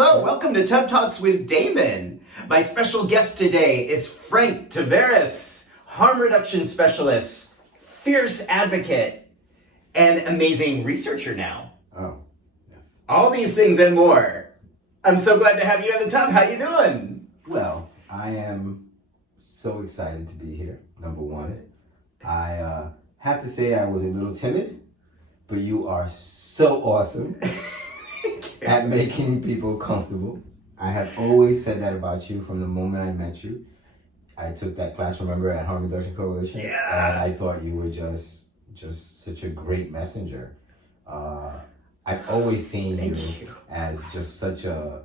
Hello, welcome to Tub Talks with Damon. My special guest today is Frank Taveras, harm reduction specialist, fierce advocate, and amazing researcher now. Oh, yes. All these things and more. I'm so glad to have you in the tub. How you doing? Well, I am so excited to be here, number one. I have to say I was a little timid, but you are so awesome at making people comfortable. I have always said that about you from the moment I met you. I took that class, remember, at Harm Reduction Coalition? Yeah. And I thought you were just such a great messenger. I've always seen you as just such a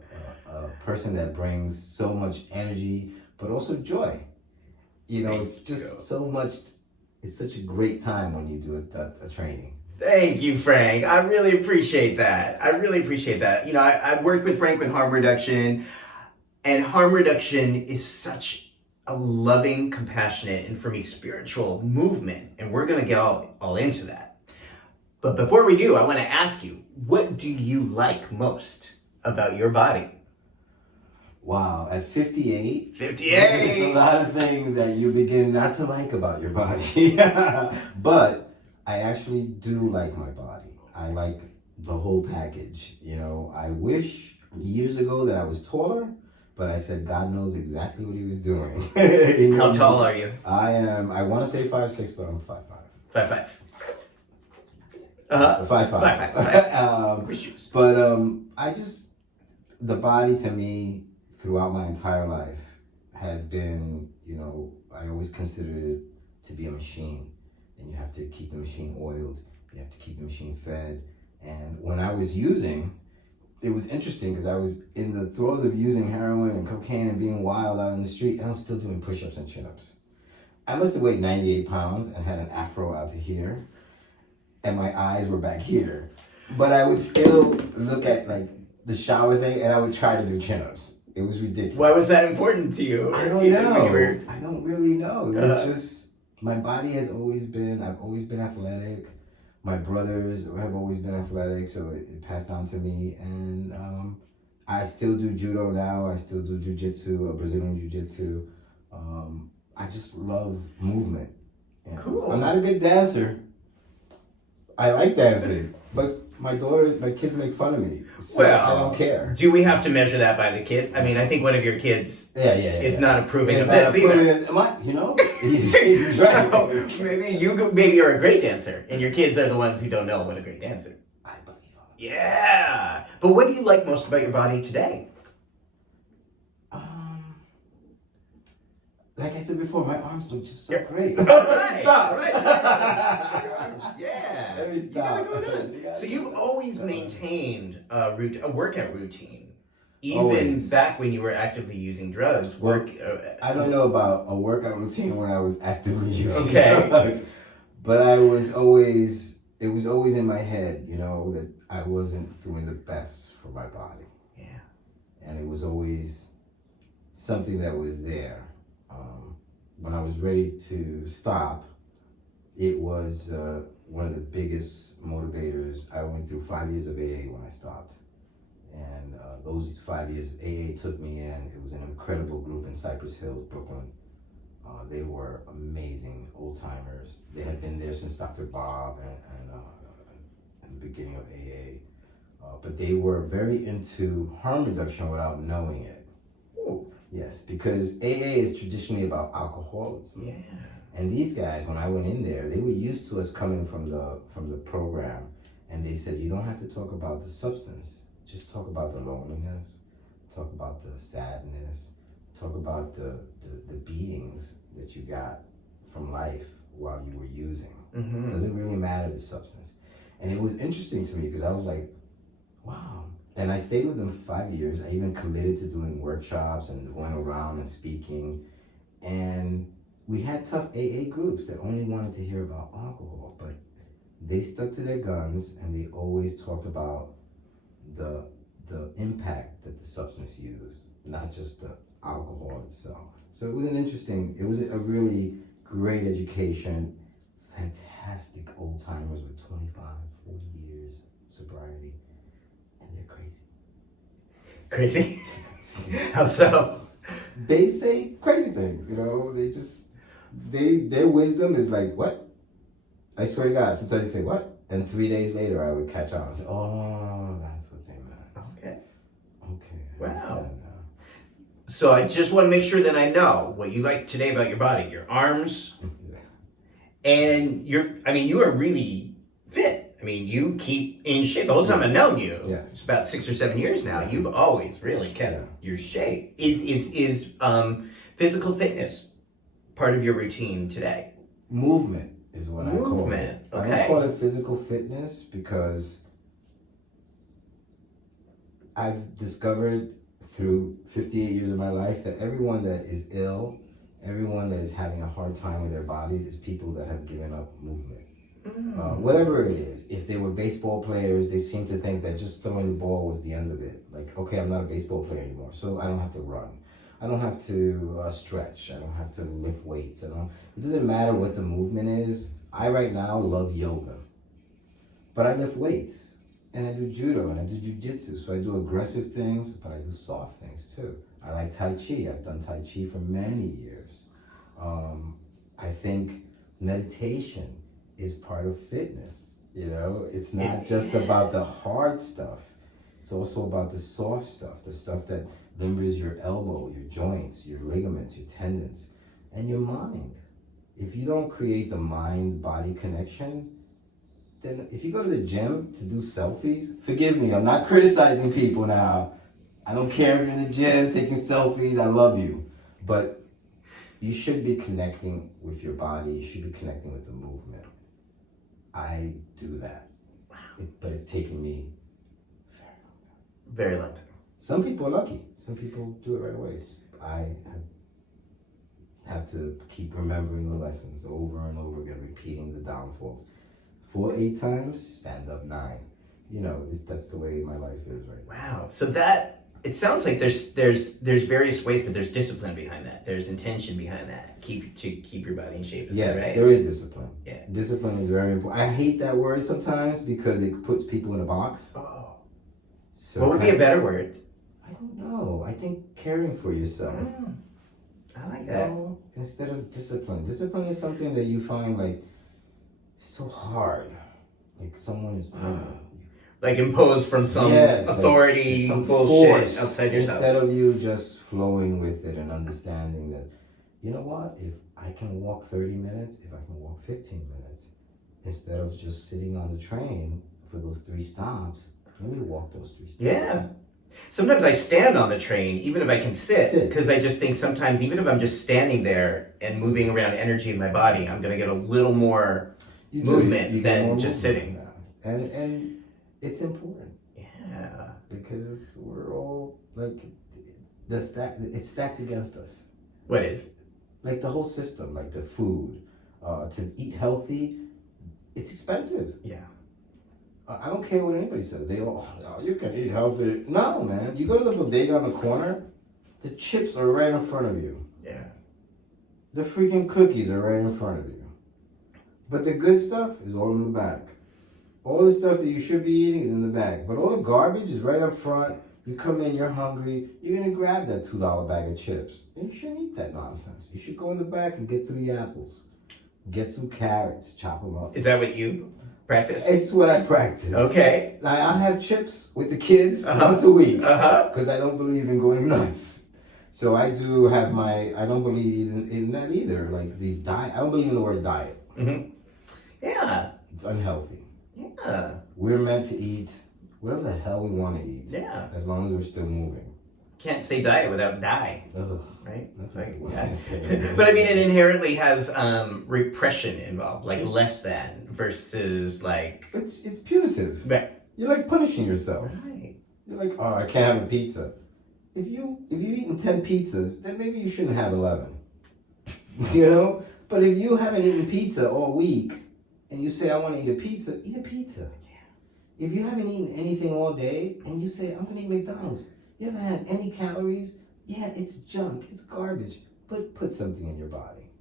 person that brings so much energy, but also joy. You know, it's just so much, it's such a great time when you do a training. Thank you, Frank. I really appreciate that. You know, I've worked with Frank with harm reduction, and harm reduction is such a loving, compassionate, and for me, spiritual movement. And we're going to get all into that. But before we do, I want to ask you, what do you like most about your body? Wow, at 58, 58! There's a lot of things that you begin not to like about your body. But I actually do like my body. I like the whole package. You know, I wish years ago that I was taller, but I said God knows exactly what he was doing. How tall are you? I want to say 5'6", but I'm 5'5". 5'5". Uh-huh. 5'5". But the body to me throughout my entire life has been, you know, I always considered it to be a machine. And you have to keep the machine oiled, you have to keep the machine fed. And when I was using, it was interesting because I was in the throes of using heroin and cocaine and being wild out in the street, and I was still doing push-ups and chin-ups. I must have weighed 98 pounds and had an afro out to here, and my eyes were back here. But I would still look at like the shower thing and I would try to do chin-ups. It was ridiculous. Why was that important to you? I don't know. I don't really know. It was just, my body has always been, I've always been athletic. My brothers have always been athletic, so it passed down to me. And I still do judo now. I still do jiu-jitsu, Brazilian jiu-jitsu. I just love movement. You know? Cool. I'm not a good dancer. I like dancing, but my kids make fun of me. So well, I don't care. Do we have to measure that by the kid? I mean, I think one of your kids is not approving of this either. You know, he's right. So maybe you're a great dancer, and your kids are the ones who don't know what a great dancer. I believe. Yeah, but what do you like most about your body today? Like I said before, my arms look just so great. All right. Stop. Right. Yeah. Let me stop. So you've always maintained a workout routine, even Always. back when you were actively using drugs. I don't know about a workout routine when I was actively using drugs, but it was always in my head, you know, that I wasn't doing the best for my body. Yeah. And it was always something that was there. When I was ready to stop, it was one of the biggest motivators. I went through 5 years of AA when I stopped. And those 5 years, AA took me in. It was an incredible group in Cypress Hills, Brooklyn. They were amazing old-timers. They had been there since Dr. Bob and the beginning of AA. But they were very into harm reduction without knowing it. Ooh. Yes, because AA is traditionally about alcoholism. Yeah. And these guys, when I went in there, they were used to us coming from the program, and they said, you don't have to talk about the substance. Just talk about the loneliness, talk about the sadness, talk about the beatings that you got from life while you were using. Mm-hmm. It doesn't really matter the substance. And it was interesting to me because I was like, wow. And I stayed with them for 5 years. I even committed to doing workshops and going around and speaking. And we had tough AA groups that only wanted to hear about alcohol, but they stuck to their guns and they always talked about the impact that the substance used, not just the alcohol itself. So it was a really great education, fantastic old timers with 25, 40 years sobriety, and they're crazy. Crazy? How so? They say crazy things, their wisdom is like, what? I swear to God, sometimes they say, what? And 3 days later, I would catch on and say, oh, that's what they meant. Okay. Okay. Wow. So I just want to make sure that I know what you like today about your body, your arms, and you are really fit. I mean, you keep in shape. The whole time I've known you, yes. It's about 6 or 7 years now, you've always really kept your shape. Is physical fitness part of your routine today? Movement is what I call it. Okay. I don't call it physical fitness because I've discovered through 58 years of my life that everyone that is ill, everyone that is having a hard time with their bodies is people that have given up movement. Whatever it is. If they were baseball players, they seem to think that just throwing the ball was the end of it. Like, okay, I'm not a baseball player anymore, so I don't have to run. I don't have to stretch. I don't have to lift weights. It doesn't matter what the movement is. I right now love yoga, but I lift weights, and I do judo, and I do jujitsu. So I do aggressive things, but I do soft things too. I like Tai Chi. I've done Tai Chi for many years. I think meditation is part of fitness. It's not just about the hard stuff. It's also about the soft stuff, the stuff that limbers your elbow, your joints, your ligaments, your tendons, and your mind. If you don't create the mind-body connection, then if you go to the gym to do selfies, forgive me, I'm not criticizing people now. I don't care if you're in the gym taking selfies, I love you. But you should be connecting with your body, you should be connecting with the movement. I do that. Wow. But it's taken me very long time. Some people are lucky. Some people do it right away. I have to keep remembering the lessons over and over again, repeating the downfalls. 4 8 times, stand up 9. That's the way my life is right now. Wow. So it sounds like there's various ways, but there's discipline behind that. There's intention behind that. Keep your body in shape. Is that right? There is discipline. Yeah. Discipline is very important. I hate that word sometimes because it puts people in a box. Oh. So what would be a better word? I don't know. I think caring for yourself. I like that. Instead of discipline. Discipline is something that you find so hard. Like someone is like imposed from some authority, some bullshit force outside yourself. Instead of you just flowing with it and understanding that, you know what, if I can walk 30 minutes, if I can walk 15 minutes, instead of just sitting on the train for those 3 stops, let me walk those 3 stops. Yeah. Sometimes I stand on the train, even if I can sit, because I just think sometimes, even if I'm just standing there and moving around energy in my body, I'm going to get a little more movement than just sitting. And it's important. Yeah. Because we're all, it's stacked against us. What is? Like the whole system, like the food, to eat healthy, it's expensive. Yeah. I don't care what anybody says. They all, you can eat healthy. No, man. You go to the bodega on the corner, the chips are right in front of you. Yeah. The freaking cookies are right in front of you. But the good stuff is all in the back. All the stuff that you should be eating is in the back. But all the garbage is right up front. You come in, you're hungry. You're going to grab that $2 bag of chips. And you shouldn't eat that nonsense. You should go in the back and get 3 apples. Get some carrots, chop them up. Is that what you practice? It's what I practice. Okay. I have chips with the kids once a week. Because I don't believe in going nuts. So I do have I don't believe in that either. Like these diet, I don't believe in the word diet. Mm-hmm. Yeah. It's unhealthy. Yeah. We're meant to eat whatever the hell we want to eat. Yeah. As long as we're still moving. Can't say diet without die. Ugh. Right? That's like, yeah. But I mean, it inherently has repression involved, like less than versus like. It's punitive. Right. You're like punishing yourself. Right. You're like, oh, I can't have a pizza. If you've eaten 10 pizzas, then maybe you shouldn't have 11. But if you haven't eaten pizza all week, and you say, I want to eat a pizza, eat a pizza. Yeah. If you haven't eaten anything all day, and you say, I'm going to eat McDonald's, you haven't had any calories, yeah, it's junk, it's garbage, but put something in your body.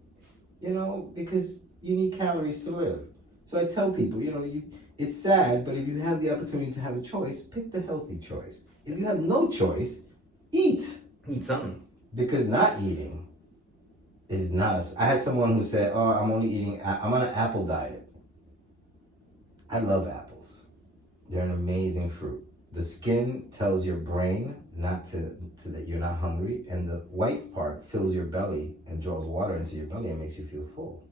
Because you need calories to live. So I tell people, it's sad, but if you have the opportunity to have a choice, pick the healthy choice. If you have no choice, Eat. Eat something. Because not eating is not. I had someone who said, "Oh, I'm on an apple diet." I love apples. They're an amazing fruit. The skin tells your brain not to that you're not hungry, and the white part fills your belly and draws water into your belly and makes you feel full.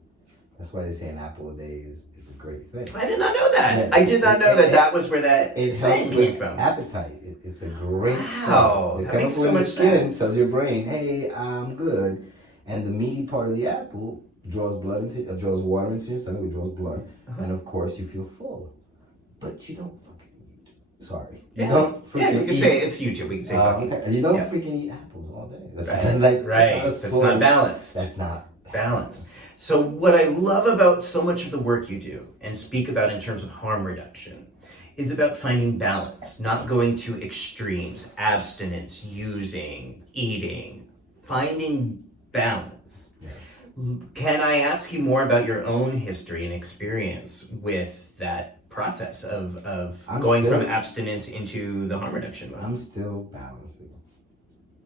That's why they say an apple a day is a great thing. I did not know that. Yeah. I did not know that was where that it saying helps came with from. appetite. It's a great Wow, thing. The that makes chemical so in the much skin sense. tells your brain, "Hey, I'm good," and the meaty part of the apple draws water into your stomach, it draws blood, and of course you feel full. But you don't fucking eat. Sorry, you don't freaking you can eat. say it's YouTube. We can say fucking. You don't freaking eat apples all day. That's Right. That's not balanced. That's not Balanced. So what I love about so much of the work you do and speak about in terms of harm reduction is about finding balance, not going to extremes, abstinence, using, eating, finding balance. Yes. Can I ask you more about your own history and experience with that process of going from abstinence into the harm reduction mode? I'm still balancing.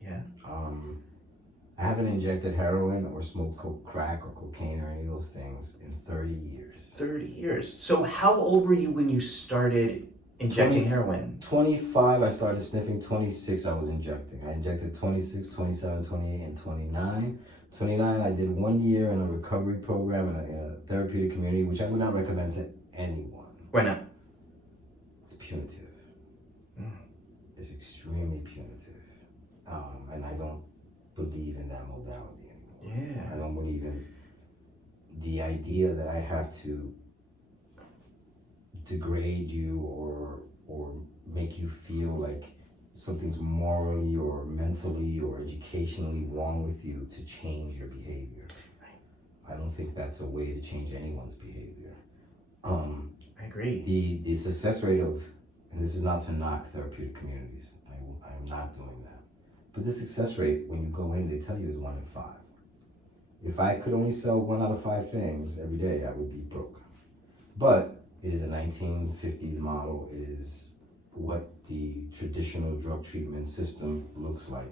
Yeah. I haven't injected heroin or smoked crack or cocaine or any of those things in 30 years. 30 years. So how old were you when you started injecting heroin? 25, I started sniffing. 26, I was injecting. I injected 26, 27, 28, and 29. 29, I did 1 year in a recovery program in a therapeutic community, which I would not recommend to anyone. Why not? It's punitive. It's extremely punitive. And I don't believe in that modality anymore. Yeah. I don't believe in the idea that I have to degrade you or make you feel like something's morally or mentally or educationally wrong with you to change your behavior. I don't think that's a way to change anyone's behavior. I agree. The success rate of, and this is not to knock therapeutic communities, I'm not doing that. But the success rate, when you go in, they tell you is 1 in 5. If I could only sell 1 out of 5 things every day, I would be broke. But it is a 1950s model. It is what the traditional drug treatment system looks like.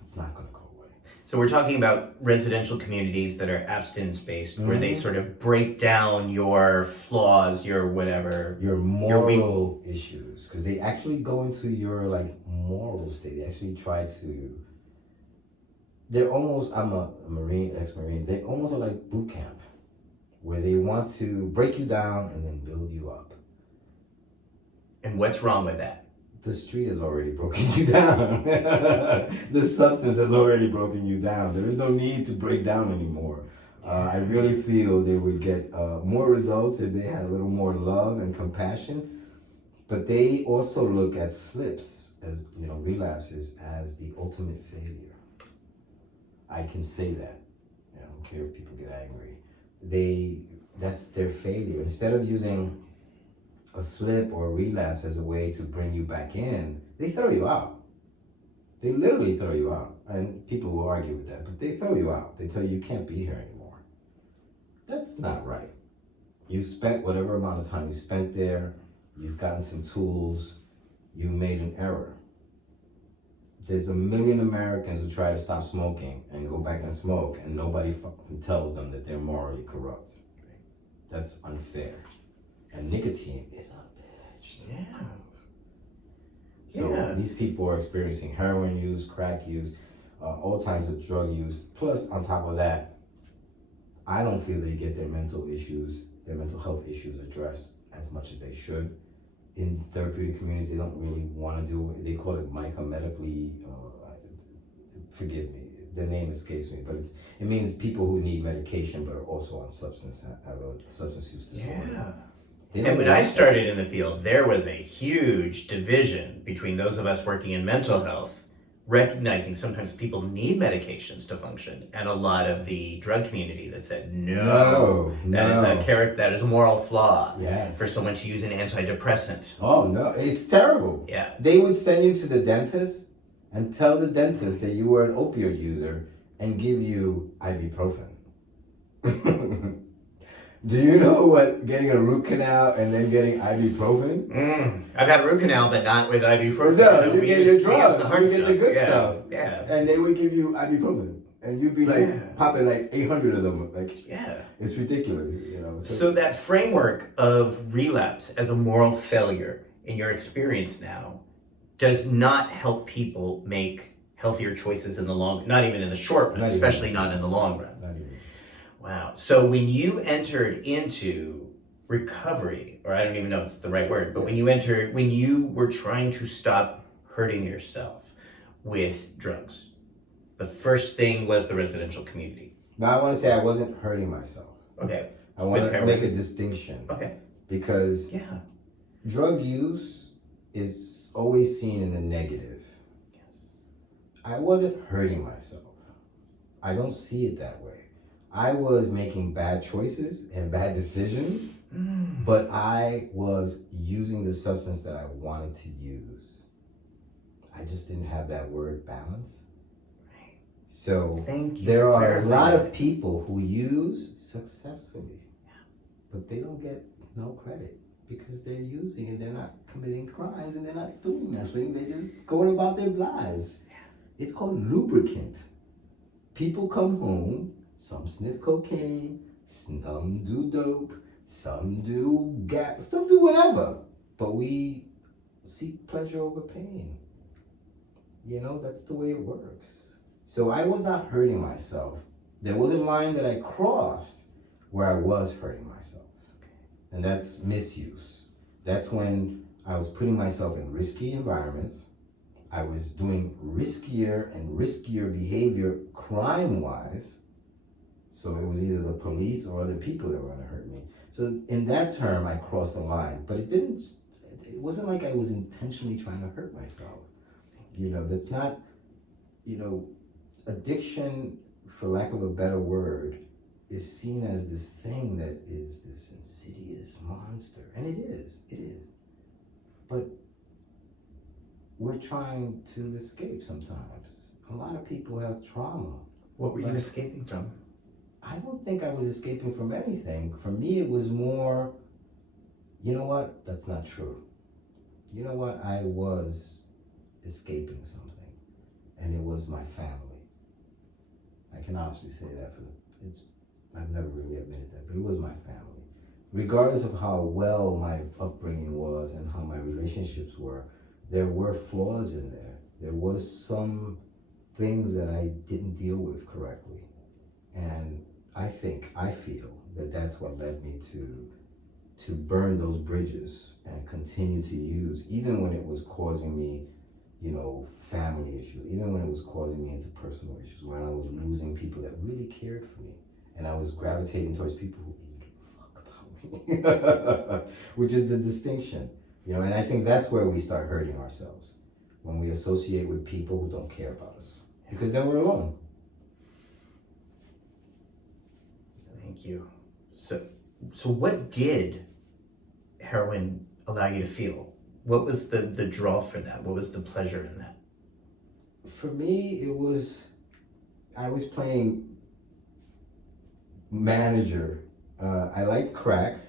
It's not going to go away. So we're talking about residential communities that are abstinence-based, where they sort of break down your flaws, your whatever. Your moral issues. Because they actually go into your moral state. They actually try to... They're almost... I'm a Marine, ex-Marine. They almost are like boot camp, where they want to break you down and then build you up. And what's wrong with that? The street has already broken you down. The substance has already broken you down. There is no need to break down anymore. I really feel they would get more results if they had a little more love and compassion. But they also look at slips, as relapses, as the ultimate failure. I can say that. I don't care if people get angry. That's their failure. Instead of using a slip or a relapse as a way to bring you back in, they throw you out. They literally throw you out. And people will argue with that, but they throw you out. They tell you can't be here anymore. That's not right. You spent whatever amount of time you spent there, you've gotten some tools, you made an error. There's 1 million Americans who try to stop smoking and go back and smoke, and nobody fucking tells them that they're morally corrupt. That's unfair. And nicotine is a bitch. Yeah. So these people are experiencing heroin use, crack use, all types of drug use. Plus, on top of that, I don't feel they get their mental health issues addressed as much as they should. In therapeutic communities, they don't really want to do it. They call it medically, forgive me, the name escapes me, but it means people who need medication but are also on have a substance use disorder. Yeah. And when I started in the field, there was a huge division between those of us working in mental health, recognizing sometimes people need medications to function, and a lot of the drug community that said, no. That is a moral flaw for someone to use an antidepressant. Oh, no, it's terrible. Yeah. They would send you to the dentist and tell the dentist that you were an opioid user and give you ibuprofen. Do you know what getting a root canal and then getting ibuprofen? I've had a root canal, but not with ibuprofen. No, you get your drugs, you get the good yeah. stuff. Yeah. And they would give you ibuprofen. And you'd be like popping like 800 of them. Like, it's ridiculous, you know. So that framework of relapse as a moral failure in your experience now does not help people make healthier choices in the long, not even in the short run, especially not in the long run. Not even. Wow. So when you entered into recovery, or I don't even know if it's the right word, but when you were trying to stop hurting yourself with drugs, the first thing was the residential community. Now I want to say I wasn't hurting myself. Okay. I want to make a distinction. Okay. Because drug use is always seen in the negative. Yes. I wasn't hurting myself. I don't see it that way. I was making bad choices and bad decisions, but I was using the substance that I wanted to use. I just didn't have that word balance. So there are a lot of people who use successfully, but they don't get no credit because they're using and they're not committing crimes and they're not doing nothing. They're just going about their lives. It's called lubricant. People come home, some sniff cocaine, some do dope, some do gas, some do whatever, but we seek pleasure over pain. You know, that's the way it works. So I was not hurting myself. There was a line that I crossed where I was hurting myself. And that's misuse. That's when I was putting myself in risky environments. I was doing riskier and riskier behavior crime-wise. So it was either the police or other people that were gonna hurt me. So in that term, I crossed the line, but it wasn't like I was intentionally trying to hurt myself. You know, that's not, you know, addiction, for lack of a better word, is seen as this thing that is this insidious monster. And it is. But we're trying to escape sometimes. A lot of people have trauma. What were you escaping from? I don't think I was escaping from anything. For me, it was more, you know what? That's not true. You know what? I was escaping something, and it was my family. I can honestly say that I've never really admitted that, but it was my family. Regardless of how well my upbringing was and how my relationships were, there were flaws in there. There was some things that I didn't deal with correctly. And I feel that that's what led me to burn those bridges and continue to use, even when it was causing me, you know, family issues, even when it was causing me into personal issues, when I was losing people that really cared for me, and I was gravitating towards people who didn't give a fuck about me, which is the distinction, you know, and I think that's where we start hurting ourselves, when we associate with people who don't care about us, because then we're alone. Thank you. So what did heroin allow you to feel? What was the draw for that? What was the pleasure in that? For me, I was playing manager. I liked crack,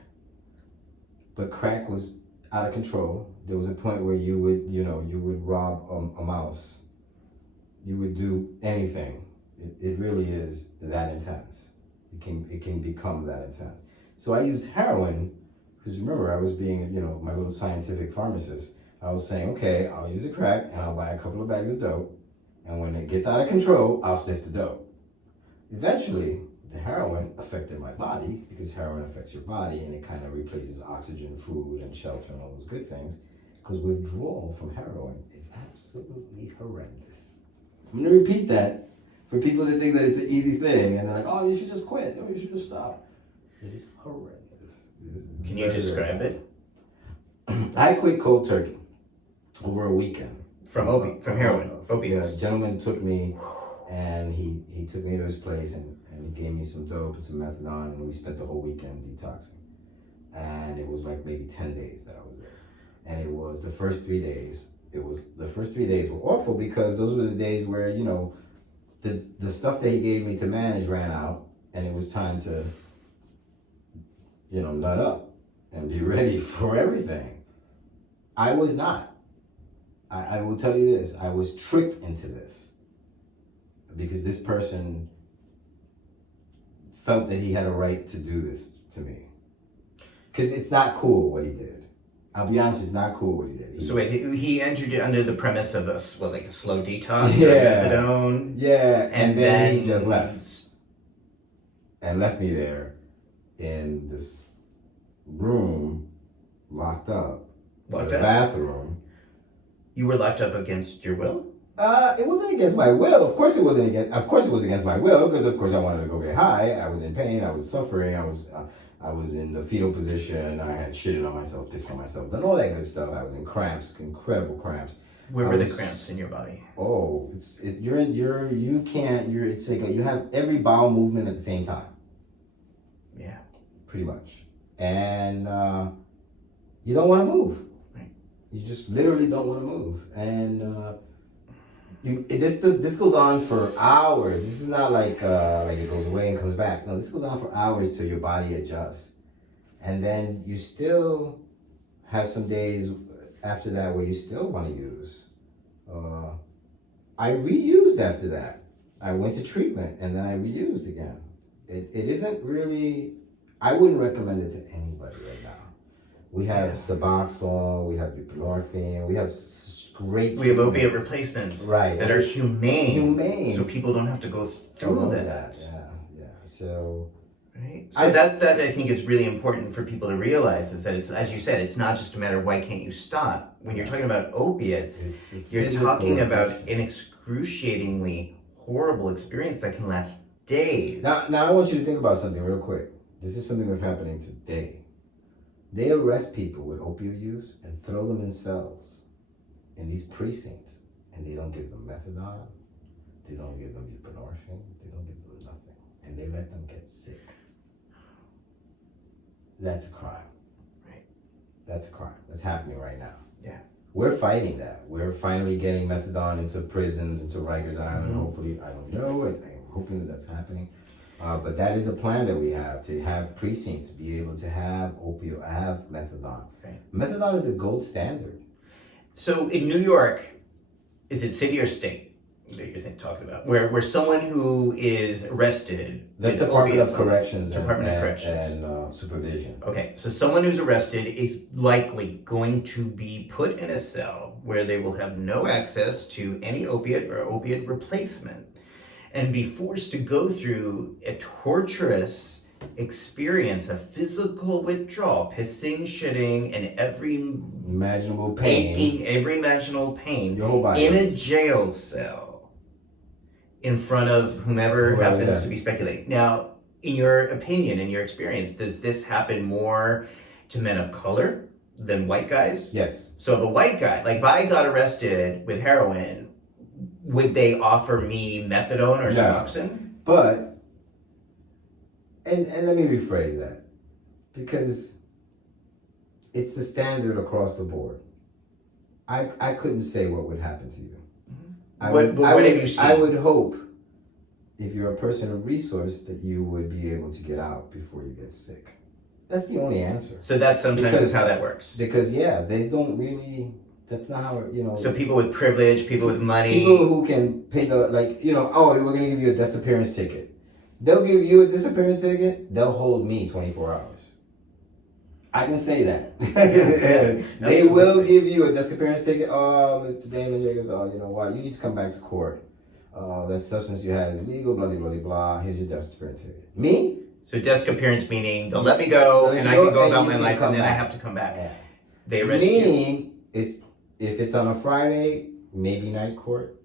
but crack was out of control. There was a point where you would rob a mouse. You would do anything. It really is that intense. It can become that intense. So I used heroin, because remember, I was being, you know, my little scientific pharmacist. I was saying, okay, I'll use the crack and I'll buy a couple of bags of dope. And when it gets out of control, I'll sniff the dope. Eventually, the heroin affected my body, because heroin affects your body and it kind of replaces oxygen, food, and shelter and all those good things. Because withdrawal from heroin is absolutely horrendous. I'm going to repeat that for people that think that it's an easy thing and they're like, oh, you should just quit. No, you should just stop. It is horrendous. Can you describe it? I quit cold turkey over a weekend. From heroin, opiates. Yeah, a gentleman took me, and he took me to his place, and he gave me some dope and some methadone, and we spent the whole weekend detoxing. And it was like maybe 10 days that I was there. And it was the first 3 days. The first 3 days were awful, because those were the days where, you know, the stuff that he gave me to manage ran out, and it was time to nut up and be ready for everything. I was not. I will tell you this. I was tricked into this because this person felt that he had a right to do this to me. Because it's not cool what he did. I'll be honest, it's not cool what he did. So wait, he entered you under the premise of a slow detox, yeah, or methadone? Yeah, and then he just left. And left me there in this room, locked up. Locked in up? The bathroom. You were locked up against your will? It wasn't against my will. Of course it wasn't against. Of course it was against my will, because of course I wanted to go get high. I was in pain. I was suffering. I was in the fetal position. I had shitted on myself, pissed on myself, done all that good stuff. I was in cramps, incredible cramps. Where were the cramps in your body? Oh, it's like you have every bowel movement at the same time. Yeah. Pretty much. And you don't want to move. Right. You just literally don't want to move. And this goes on for hours. This is not like it goes away and comes back. No, this goes on for hours till your body adjusts. And then you still have some days after that where you still want to use. I reused after that. I went to treatment and then I reused again. It isn't really, I wouldn't recommend it to anybody right now. We have Suboxone, we have buprenorphine, we have great. We have opiate replacements, right, that are humane. Humane. So people don't have to go through that. Yeah. So. Right. So that I think is really important for people to realize, is that it's, as you said, it's not just a matter of why can't you stop. When you're talking about opiates, you're talking about an excruciatingly horrible experience that can last days. Now I want you to think about something real quick. This is something that's happening today. They arrest people with opioid use and throw them in cells in these precincts, and they don't give them methadone, they don't give them buprenorphine, they don't give them nothing, and they let them get sick. That's a crime. Right. That's a crime. That's happening right now. Yeah. We're fighting that. We're finally getting methadone into prisons, into Rikers Island. Mm-hmm. Hopefully, I don't know. I'm hoping that's happening. But that is a plan that we have, to have precincts be able to have methadone. Right. Methadone is the gold standard. So in New York, is it city or state that you're talking about? Where someone who is arrested... That's Department of Corrections and supervision. Okay, so someone who's arrested is likely going to be put in a cell where they will have no access to any opiate or opiate replacement, and be forced to go through a torturous experience of physical withdrawal, pissing, shitting, and every imaginable pain, aching, every imaginable pain, your whole body in a jail cell in front of whomever happens to be speculating. Now, in your opinion, in your experience, does this happen more to men of color than white guys? Yes. So if a white guy, like if I got arrested with heroin, would they offer me methadone or Suboxone? But, and let me rephrase that, because it's the standard across the board. I couldn't say what would happen to you. Mm-hmm. What have you seen? I would hope, if you're a person of resource, that you would be able to get out before you get sick. That's the only answer. So that's sometimes is how that works. Because they don't really. That's not how, So people with privilege, people with money. People who can pay we're going to give you a disappearance ticket. They'll give you a disappearance ticket, they'll hold me 24 hours. I can say that. They will give you a disappearance ticket. Oh, Mr. Damon Jacobs, you know what? You need to come back to court. That substance you had is illegal, blah, blah, blah, blah. Here's your disappearance ticket. Me? So disappearance meaning they'll let me go and I can go about my life and then I have to come back. Yeah. They arrest you. If it's on a Friday, maybe night court,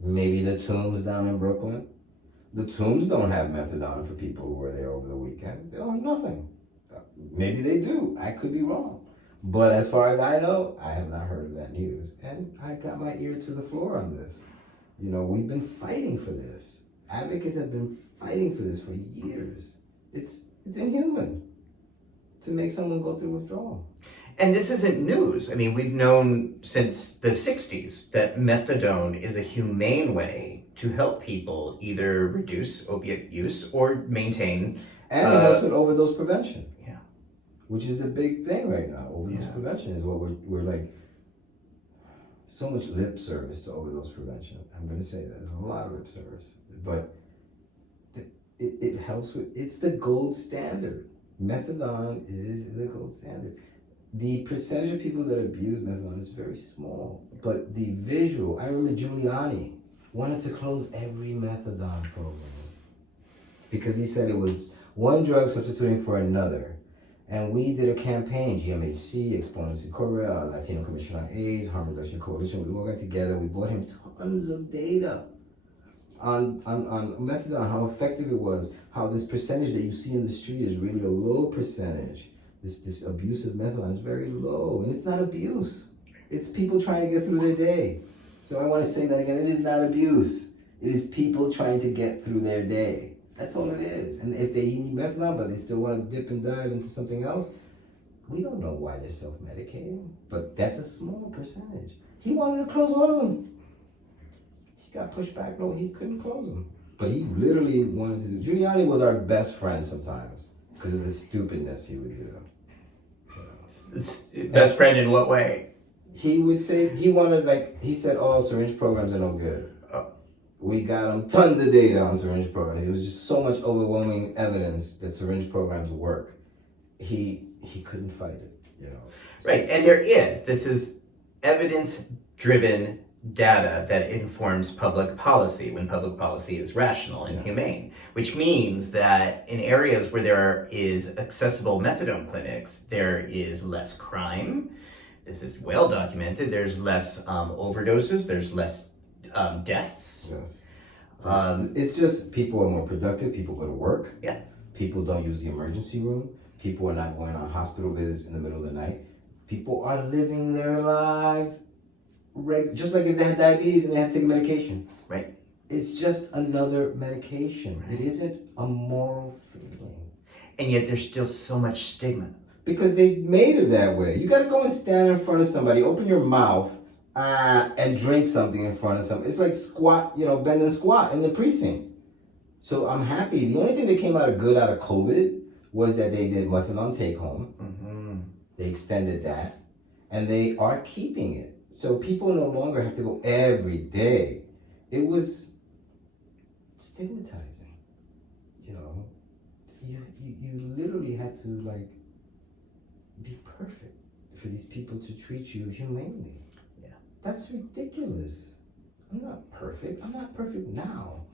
maybe the Tombs down in Brooklyn. The Tombs don't have methadone for people who are there over the weekend. They don't have nothing. Maybe they do. I could be wrong. But as far as I know, I have not heard of that news. And I got my ear to the floor on this. We've been fighting for this. Advocates have been fighting for this for years. It's inhuman to make someone go through withdrawal. And this isn't news. I mean, we've known since the 60s that methadone is a humane way to help people either reduce opiate use or maintain... And it helps with overdose prevention. Yeah. which is the big thing right now. Overdose Yeah. prevention is what we're like, so much lip service to overdose prevention. I'm going to say that. There's a lot of lip service. But it helps with, it's the gold standard. Methadone is the gold standard. The percentage of people that abuse methadone is very small. But the visual, I remember Giuliani wanted to close every methadone program because he said it was one drug substituting for another. And we did a campaign, GMHC, Exponents Incorporated, Latino Commission on AIDS, Harm Reduction Coalition. We all got together. We brought him tons of data on methadone, how effective it was, how this percentage that you see in the street is really a low percentage. This abuse of methadone is very low, and it's not abuse. It's people trying to get through their day. So I want to say that again, it is not abuse. It is people trying to get through their day. That's all it is. And if they need methadone, but they still want to dip and dive into something else, we don't know why they're self-medicating, but that's a small percentage. He wanted to close all of them. He got pushed back. No, he couldn't close them. But he literally wanted to do. Giuliani was our best friend sometimes because of the stupidness he would do. Best friend in what way? He would say, he said, oh, syringe programs are no good. We got him tons of data on syringe programs. It was just so much overwhelming evidence that syringe programs work. He couldn't fight it, you know. Right, and this is evidence-driven data that informs public policy when public policy is rational and humane, which means that in areas where there is accessible methadone clinics, there is less crime. This is well documented. There's less overdoses. There's less deaths. Yes. It's just people are more productive. People go to work. Yeah. People don't use the emergency room. People are not going on hospital visits in the middle of the night. People are living their lives just like if they had diabetes and they had to take medication. Right. It's just another medication. It isn't a moral feeling. And yet there's still so much stigma. Because they made it that way. You got to go and stand in front of somebody, open your mouth, and drink something in front of somebody. It's like bend and squat in the precinct. So I'm happy. The only thing that came out of good out of COVID was that they did methadone take home. Mm-hmm. They extended that, and they are keeping it. So people no longer have to go every day. It was stigmatizing, you know. You literally had to be perfect for these people to treat you humanely. Yeah. That's ridiculous. I'm not perfect. I'm not perfect now.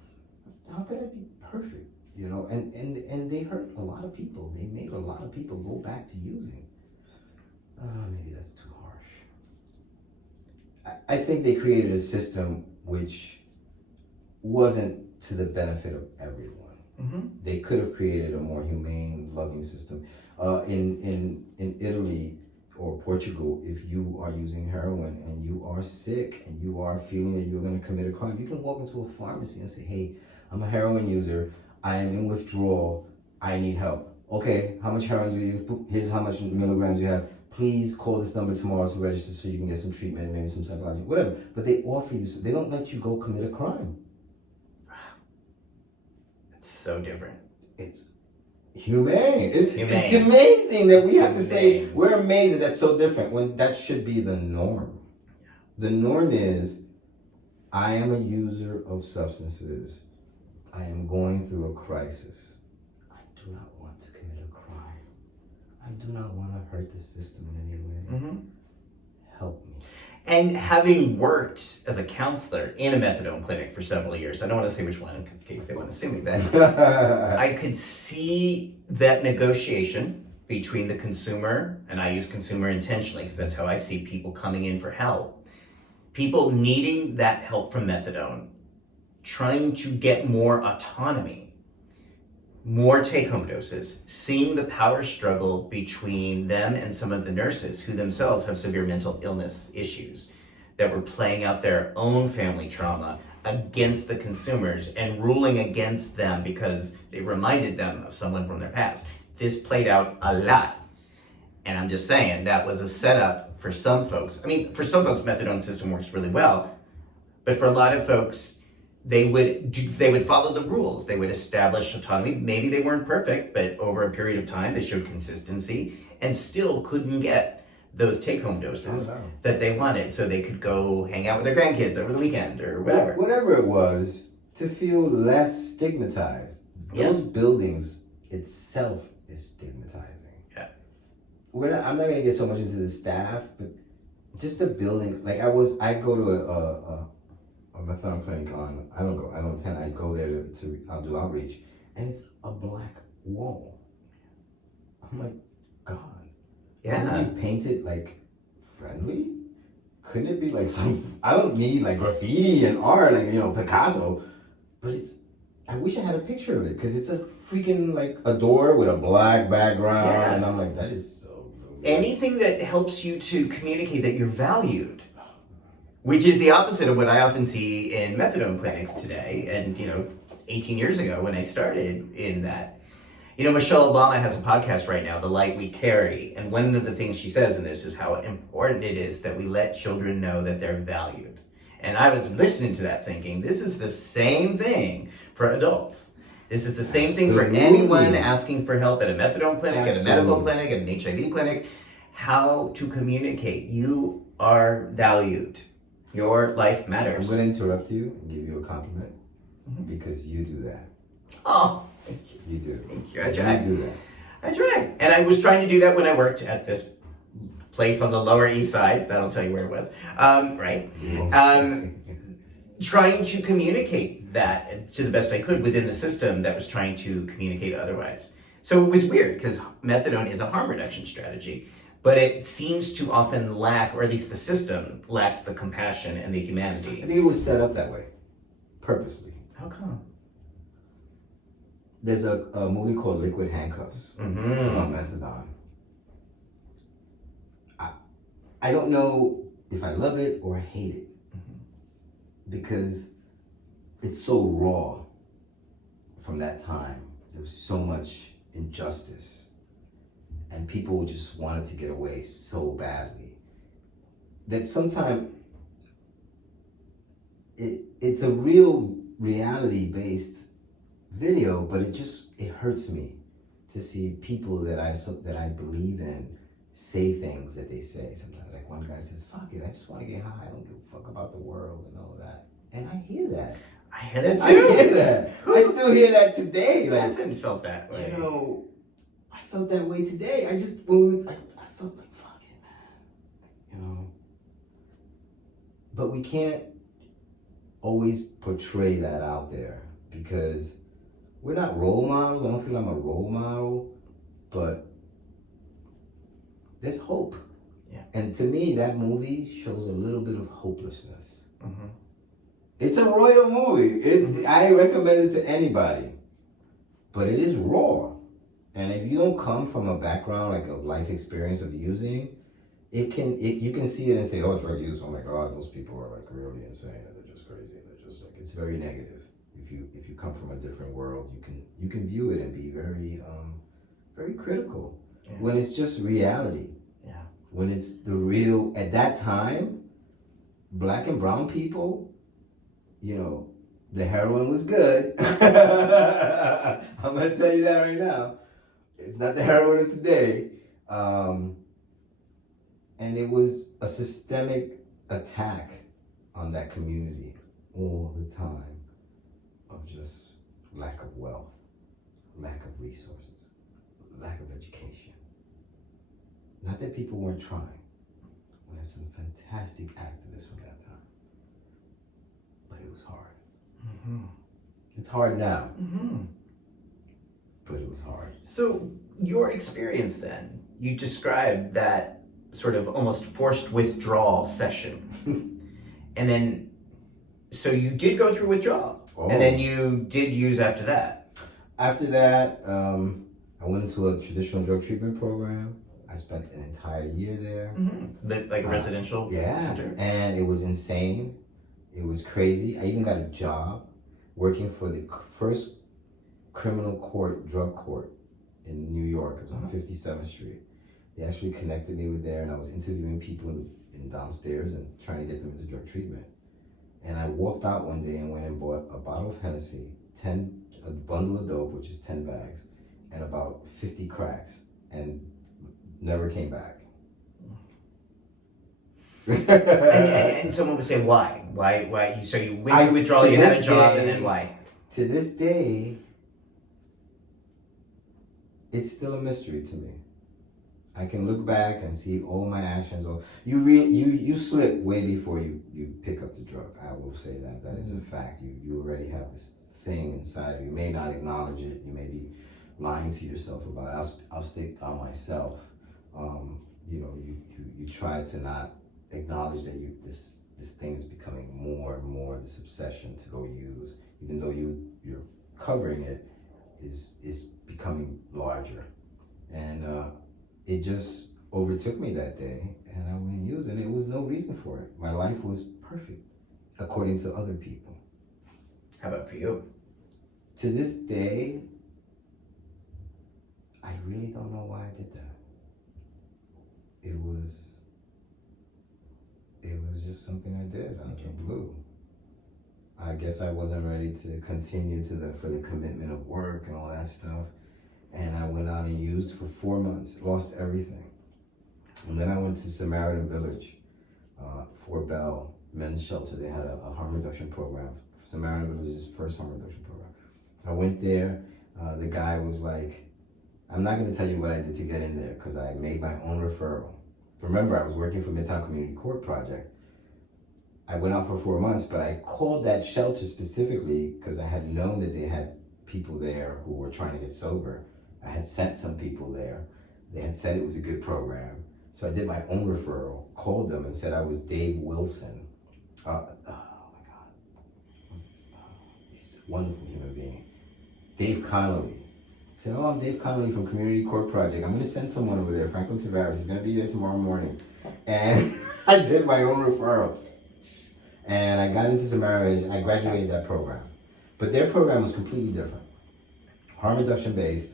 How could I be perfect? You know, and they hurt a lot of people. They made a lot of people go back to using. Maybe that's too harsh. I think they created a system which wasn't to the benefit of everyone. Mm-hmm. They could have created a more humane, loving system. In Italy or Portugal, if you are using heroin and you are sick and you are feeling that you're going to commit a crime, you can walk into a pharmacy and say, hey, I'm a heroin user. I am in withdrawal. I need help. Okay, how much heroin do you use? Here's how much milligrams you have. Please call this number tomorrow to register so you can get some treatment, maybe some psychological, whatever. But they offer you, they don't let you go commit a crime. It's so different. It's humane. It's humane. Amazing that we have to say, we're amazed that that's so different when that should be the norm. The norm is, I am a user of substances. I am going through a crisis. I do not want to commit a crime. I do not want to hurt the system in any way. Mm-hmm. Help me. And having worked as a counselor in a methadone clinic for several years, I don't want to say which one in case they want to sue me then, I could see that negotiation between the consumer, and I use consumer intentionally because that's how I see people coming in for help. People needing that help from methadone, trying to get more autonomy, more take-home doses, seeing the power struggle between them and some of the nurses who themselves have severe mental illness issues that were playing out their own family trauma against the consumers and ruling against them because they reminded them of someone from their past. This played out a lot. And I'm just saying that was a setup for some folks. I mean, for some folks, methadone system works really well, but for a lot of folks, they would follow the rules. They would establish autonomy. Maybe they weren't perfect, but over a period of time, they showed consistency and still couldn't get those take-home doses that they wanted, so they could go hang out with their grandkids over the weekend or whatever. Whatever it was, to feel less stigmatized. Those buildings itself is stigmatizing. Yeah. I'm not going to get so much into the staff, but just the building. Like I go to a methadone clinic I don't attend, I go there I'll do outreach, and it's a black wall. I'm like, God. Yeah. Couldn't you paint it like friendly? Couldn't it be like I don't need like graffiti and art, like, Picasso, but I wish I had a picture of it, because it's a freaking like a door with a black background, and I'm like, that is so good. Anything that helps you to communicate that you're valued, which is the opposite of what I often see in methadone clinics today, and 18 years ago when I started in that. Michelle Obama has a podcast right now, The Light We Carry, and one of the things she says in this is how important it is that we let children know that they're valued. And I was listening to that thinking, this is the same thing for adults. This is the same thing for anyone asking for help at a methadone clinic, at a medical clinic, at an HIV clinic. How to communicate. You are valued. Your life matters. I'm going to interrupt you and give you a compliment, because you do that. Oh, thank you. You do. Thank you. I try. You do that. I try. And I was trying to do that when I worked at this place on the Lower East Side. That'll tell you where it was. Right? Trying to communicate that to the best I could within the system that was trying to communicate otherwise. So it was weird, because methadone is a harm reduction strategy, but it seems to often lack, or at least the system lacks, the compassion and the humanity. I think it was set up that way, purposely. How come? There's a movie called Liquid Handcuffs. It's about methadone. I don't know if I love it or hate it, because it's so raw from that time. There was so much injustice, and people just wanted to get away so badly that sometimes it's a real reality-based video, but it hurts me to see people that I believe in say things that they say sometimes. Like one guy says, "Fuck it, I just want to get high. I don't give a fuck about the world and all of that." And I hear that. I hear that too. I hear that. I still hear that today. I hasn't felt that way. I felt that way today. I felt like, fuck it, man. But we can't always portray that out there, because we're not role models. I don't feel I'm a role model, but there's hope. Yeah. And to me, that movie shows a little bit of hopelessness. It's a royal movie. I recommend it to anybody, but it is raw. And if you don't come from a background, like a life experience of using, you can see it and say, "Oh, drug use, oh my God, those people are like really insane, and they're just crazy." They're just like, it's very negative. If you come from a different world, you can view it and be very very critical. Yeah. When it's just reality. Yeah. When it's the real, at that time, black and brown people, the heroin was good. I'm gonna tell you that right now. It's not the heroin of today. And it was a systemic attack on that community all the time, of just lack of wealth, lack of resources, lack of education. Not that people weren't trying. We had some fantastic activists from that time. But it was hard. It's hard now. But it was hard. So your experience then, you described that sort of almost forced withdrawal session. And then, so you did go through withdrawal. Oh. And then you did use after that. After that, I went into a traditional drug treatment program. I spent an entire year there. Like a residential center? And it was insane. It was crazy. I even got a job working for the first criminal court, drug court in New York. It was on 57th Street. They actually connected me with there, and I was interviewing people in downstairs and trying to get them into drug treatment. And I walked out one day and went and bought a bottle of Hennessy, a bundle of dope, which is 10 bags, and about 50 cracks, and never came back. and someone would say, why? Why? So you went through withdrawal, you had a job, and then why? To this day, it's still a mystery to me. I can look back and see all my actions. Or you slip way before you pick up the drug. I will say that is a fact. You already have this thing inside you. You may not acknowledge it. You may be lying to yourself about it. I'll stick on myself. You try to not acknowledge that this thing is becoming more and more this obsession to go use, even though you're covering it, is becoming larger. And it just overtook me that day, and I went and used it, and it was no reason for it. My life was perfect, according to other people. How about for you? To this day, I really don't know why I did that. It was just something I did out of the blue. I guess I wasn't ready to continue for the commitment of work and all that stuff. And I went out and used for 4 months, lost everything. And then I went to Samaritan Village, Fort Bell Men's Shelter. They had a harm reduction program. Samaritan Village's first harm reduction program. I went there. The guy was like, I'm not going to tell you what I did to get in there because I made my own referral. Remember, I was working for Midtown Community Court Project. I went out for 4 months, but I called that shelter specifically because I had known that they had people there who were trying to get sober. I had sent some people there. They had said it was a good program. So I did my own referral, called them and said I was Dave Wilson. Oh my God. He's a wonderful human being. Dave Connolly. I said, I'm Dave Connolly from Community Court Project. I'm going to send someone over there, Franklin Taveras. He's going to be there tomorrow morning. And I did my own referral. And I got into Samaritan. I graduated that program. But their program was completely different. Harm reduction based.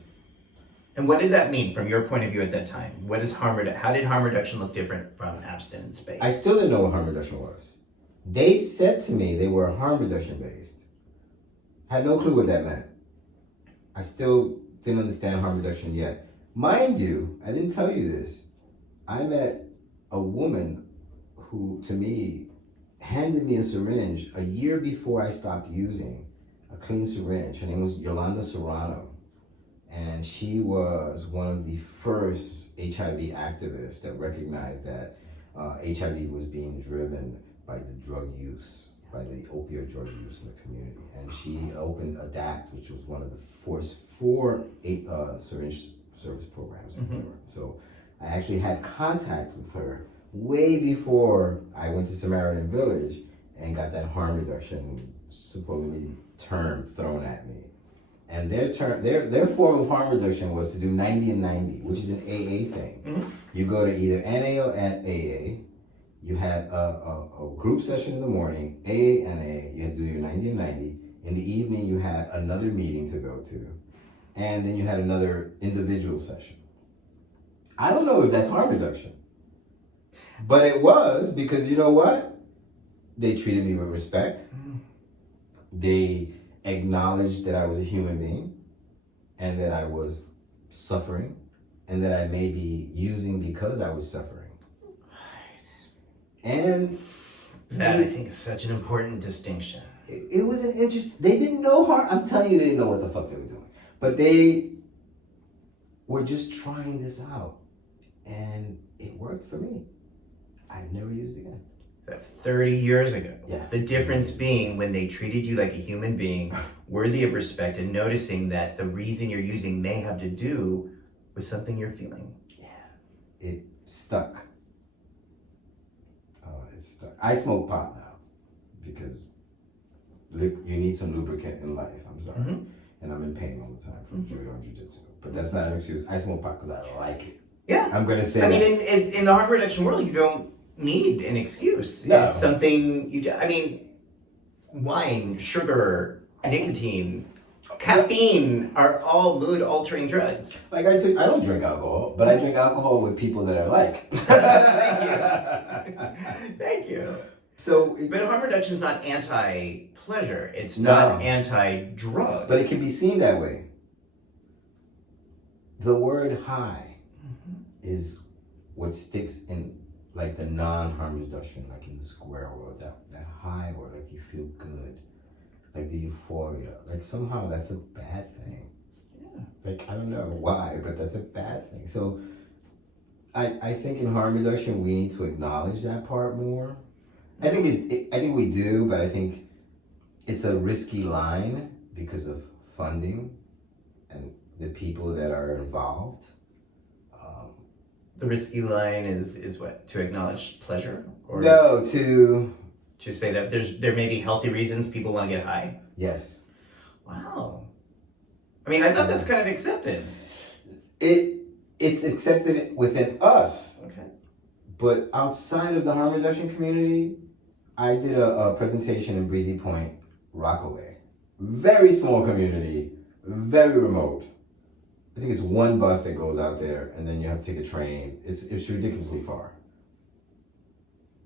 And what did that mean from your point of view at that time? How did harm reduction look different from abstinence-based? I still didn't know what harm reduction was. They said to me they were harm reduction based. Had no clue what that meant. I still didn't understand harm reduction yet. Mind you, I didn't tell you this. I met a woman who, to me, handed me a syringe a year before I stopped using, a clean syringe. Her name was Yolanda Serrano. And she was one of the first HIV activists that recognized that HIV was being driven by the drug use, by the opioid drug use in the community. And she opened ADAPT, which was one of the first four syringe service programs in New York. So I actually had contact with her way before I went to Samaritan Village and got that harm reduction supposedly term thrown at me. And their form of harm reduction was to do 90 and 90, which is an AA thing. You go to either NA or AA. You had a group session in the morning, AA, NA. You had to do your 90 and 90. In the evening, you had another meeting to go to. And then you had another individual session. I don't know if that's harm reduction. But it was, because you know what? They treated me with respect. They acknowledged that I was a human being and that I was suffering and that I may be using because I was suffering. And that, I think, is such an important distinction. It was an interest. They didn't know harm. I'm telling you, they didn't know what the fuck they were doing. But they were just trying this out. And it worked for me. I've never used it again. That's 30 years ago. Yeah. The difference being when they treated you like a human being, worthy of respect, and noticing that the reason you're using may have to do with something you're feeling. Yeah. It stuck. It stuck. I smoke pot now because you need some lubricant in life. I'm sorry. And I'm in pain all the time from judo and jiu-jitsu. But that's not an excuse. I smoke pot because I like it. Yeah. I'm going to say I mean, in the harm reduction world, you don't need an excuse. No. It's something wine, sugar, nicotine, caffeine are all mood altering drugs. Like I don't drink alcohol, but I drink alcohol with people that I like. Thank you. But harm reduction is not anti-pleasure. It's No. not anti-drug. But it can be seen that way. The word high is what sticks in like the non-harm reduction, like in the square world, that high word, like you feel good, like the euphoria. Like somehow that's a bad thing. Yeah. Like I don't know why, but that's a bad thing. So I think in harm reduction we need to acknowledge that part more. I think we do, but I think it's a risky line because of funding and the people that are involved. The risky line is what? To acknowledge pleasure? Or No, to say that there may be healthy reasons people want to get high? yes. Wow. I mean, I thought that's kind of accepted. It's accepted within us, Okay. but outside of the harm reduction community, I did a presentation in Breezy Point, Rockaway. Very small community, very remote. I think it's one bus that goes out there, and then you have to take a train. It's ridiculously far.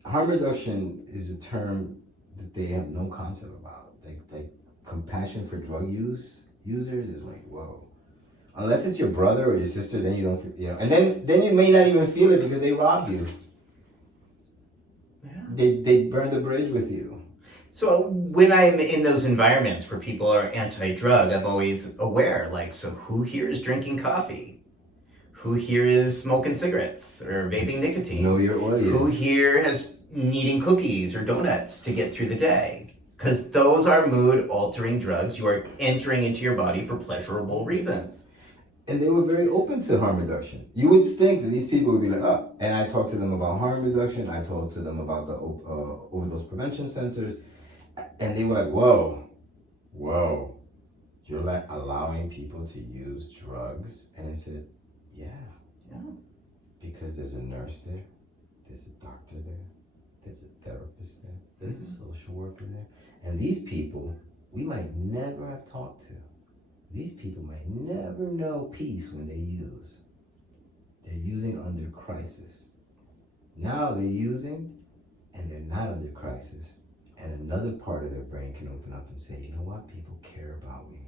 Harm reduction is a term that they have no concept about. Like compassion for drug users is like, whoa. Unless it's your brother or your sister, then you don't feel, you know. And then you may not even feel it because they robbed you. Yeah. They burned the bridge with you. So when I'm in those environments where people are anti-drug, I'm always aware, like, so who here is drinking coffee? Who here is smoking cigarettes or vaping nicotine? Know your audience. Who here has eating cookies or donuts to get through the day? Because those are mood-altering drugs. You are entering into your body for pleasurable reasons. And they were very open to harm reduction. You would think that these people would be like, oh. And I talked to them about harm reduction. I talked to them about the overdose prevention centers. And they were like, whoa, you're like allowing people to use drugs? And I said, yeah. Because there's a nurse there, there's a doctor there, there's a therapist there, there's a social worker there. And these people, we might never have talked to. These people might never know peace when they use. They're using under crisis. Now they're using and they're not under crisis. And another part of their brain can open up and say, you know what, people care about me.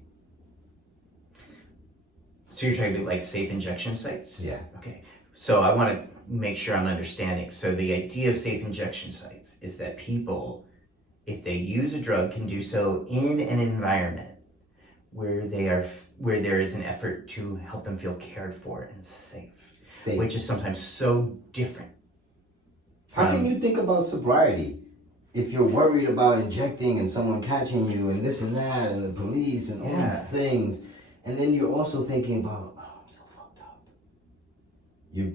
So you're trying to do like safe injection sites? Yeah. Okay. So I want to make sure I'm understanding. So the idea of safe injection sites is that people, if they use a drug, can do so in an environment where there is an effort to help them feel cared for and safe. Which is sometimes so different. How can you think about sobriety if you're worried about injecting and someone catching you and this and that and the police and all these things, and then you're also thinking about, oh, I'm so fucked up. You're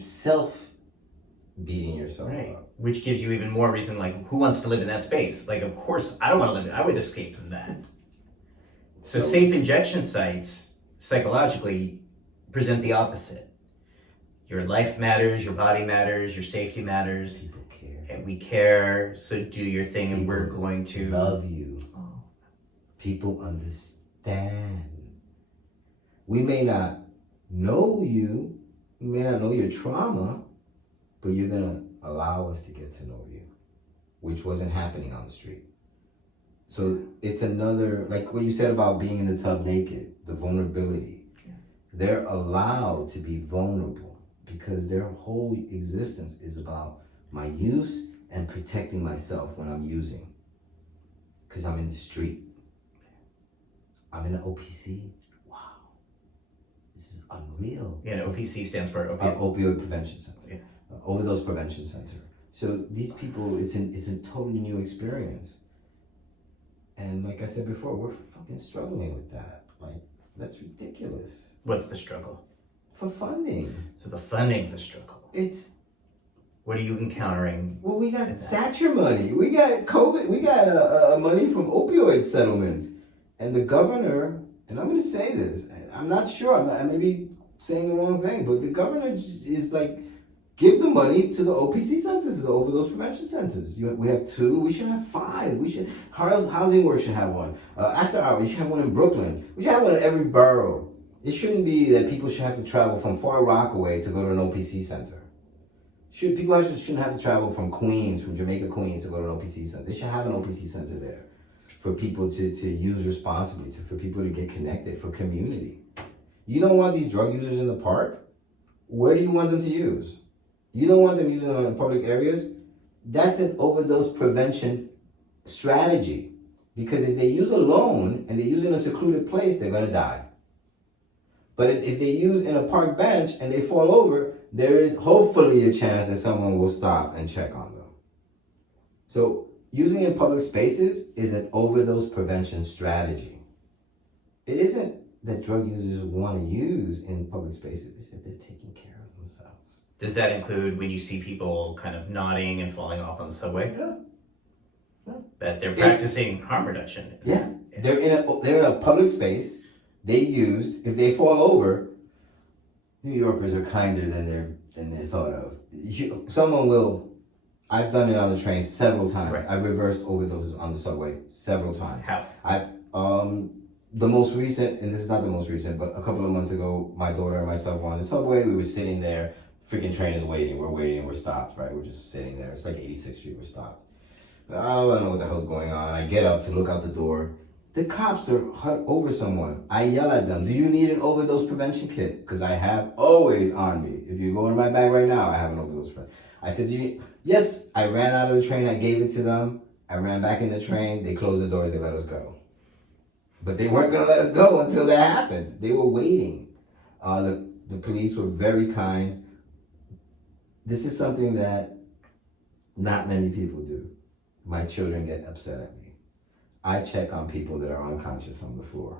beating yourself up. Which gives you even more reason, like, who wants to live in that space? Like, of course, I don't want to live in it. I would escape from that. So safe injection sites, psychologically, present the opposite. Your life matters, your body matters, your safety matters. People care. And we care, so do your thing, and we're going to love you. Oh. People understand. We may not know you, we may not know your trauma, but you're gonna allow us to get to know you, which wasn't happening on the street. So it's another, like what you said about being in the tub naked, the vulnerability. Yeah. They're allowed to be vulnerable because their whole existence is about my use and protecting myself when I'm using. Because I'm in the street. I'm in an OPC. Wow. This is unreal. Yeah, and OPC stands for Opioid Prevention Center. Yeah. Overdose Prevention Center. So these people, it's a totally new experience. And like I said before, we're fucking struggling with that. Like, that's ridiculous. What's the struggle? For funding. So the funding's a struggle. What are you encountering? Well, we got Satcher money. We got COVID. We got money from opioid settlements. And the governor, and I'm going to say this, I'm not sure, I may be saying the wrong thing, but the governor is like, give the money to the OPC centers, the overdose prevention centers. We have 2. We should have 5. Housing Work should have one. After Hours, you should have one in Brooklyn. We should have one in every borough. It shouldn't be that people should have to travel from Far Rockaway to go to an OPC center. Shouldn't have to travel from Jamaica, Queens to go to an OPC center. They should have an OPC center there for people to use responsibly, for people to get connected, for community. You don't want these drug users in the park? Where do you want them to use? You don't want them using them in public areas? That's an overdose prevention strategy. Because if they use alone and they use in a secluded place, they're going to die. But if they use in a park bench and they fall over, there is hopefully a chance that someone will stop and check on them. So using in public spaces is an overdose prevention strategy. It isn't that drug users want to use in public spaces, it's that they're taking care of themselves. Does that include when you see people kind of nodding and falling off on the subway? Yeah. That they're practicing harm reduction? Yeah. They're in a public space. If they fall over, New Yorkers are kinder than they're thought of. Someone will. I've done it on the train several times. Right. I've reversed overdoses on the subway several times. How? The most recent, and this is not the most recent, but a couple of months ago, my daughter and myself were on the subway. We were sitting there. Freaking train is waiting. We're stopped, right? We're just sitting there. It's like 86th Street. We're stopped. I don't know what the hell's going on. I get up to look out the door. The cops are over someone. I yell at them, do you need an overdose prevention kit? Because I have always on me. If you go in my bag right now, I have an overdose prevention. I said, yes, I ran out of the train. I gave it to them. I ran back in the train. They closed the doors. They let us go. But they weren't going to let us go until that happened. They were waiting. The police were very kind. This is something that not many people do. My children get upset at me. I check on people that are unconscious on the floor.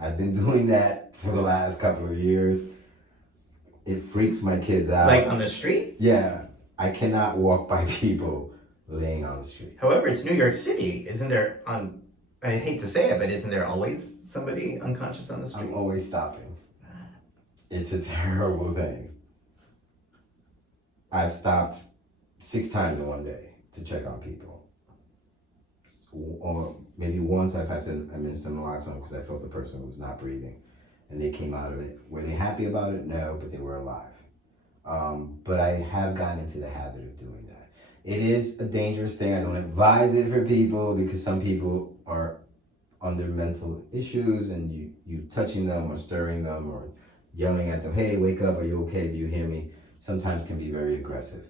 I've been doing that for the last couple of years. It freaks my kids out. Like on the street? Yeah. I cannot walk by people laying on the street. However, it's New York City. Isn't there I hate to say it, but isn't there always somebody unconscious on the street? I'm always stopping. It's a terrible thing. I've stopped 6 times in one day to check on people. Or maybe once I've had to administer naloxone because I felt the person was not breathing and they came out of it. Were they happy about it? No, but they were alive. But I have gotten into the habit of doing that. It is a dangerous thing. I don't advise it for people because some people are under mental issues and you touching them or stirring them or yelling at them, hey, wake up, are you okay? Do you hear me? Sometimes can be very aggressive.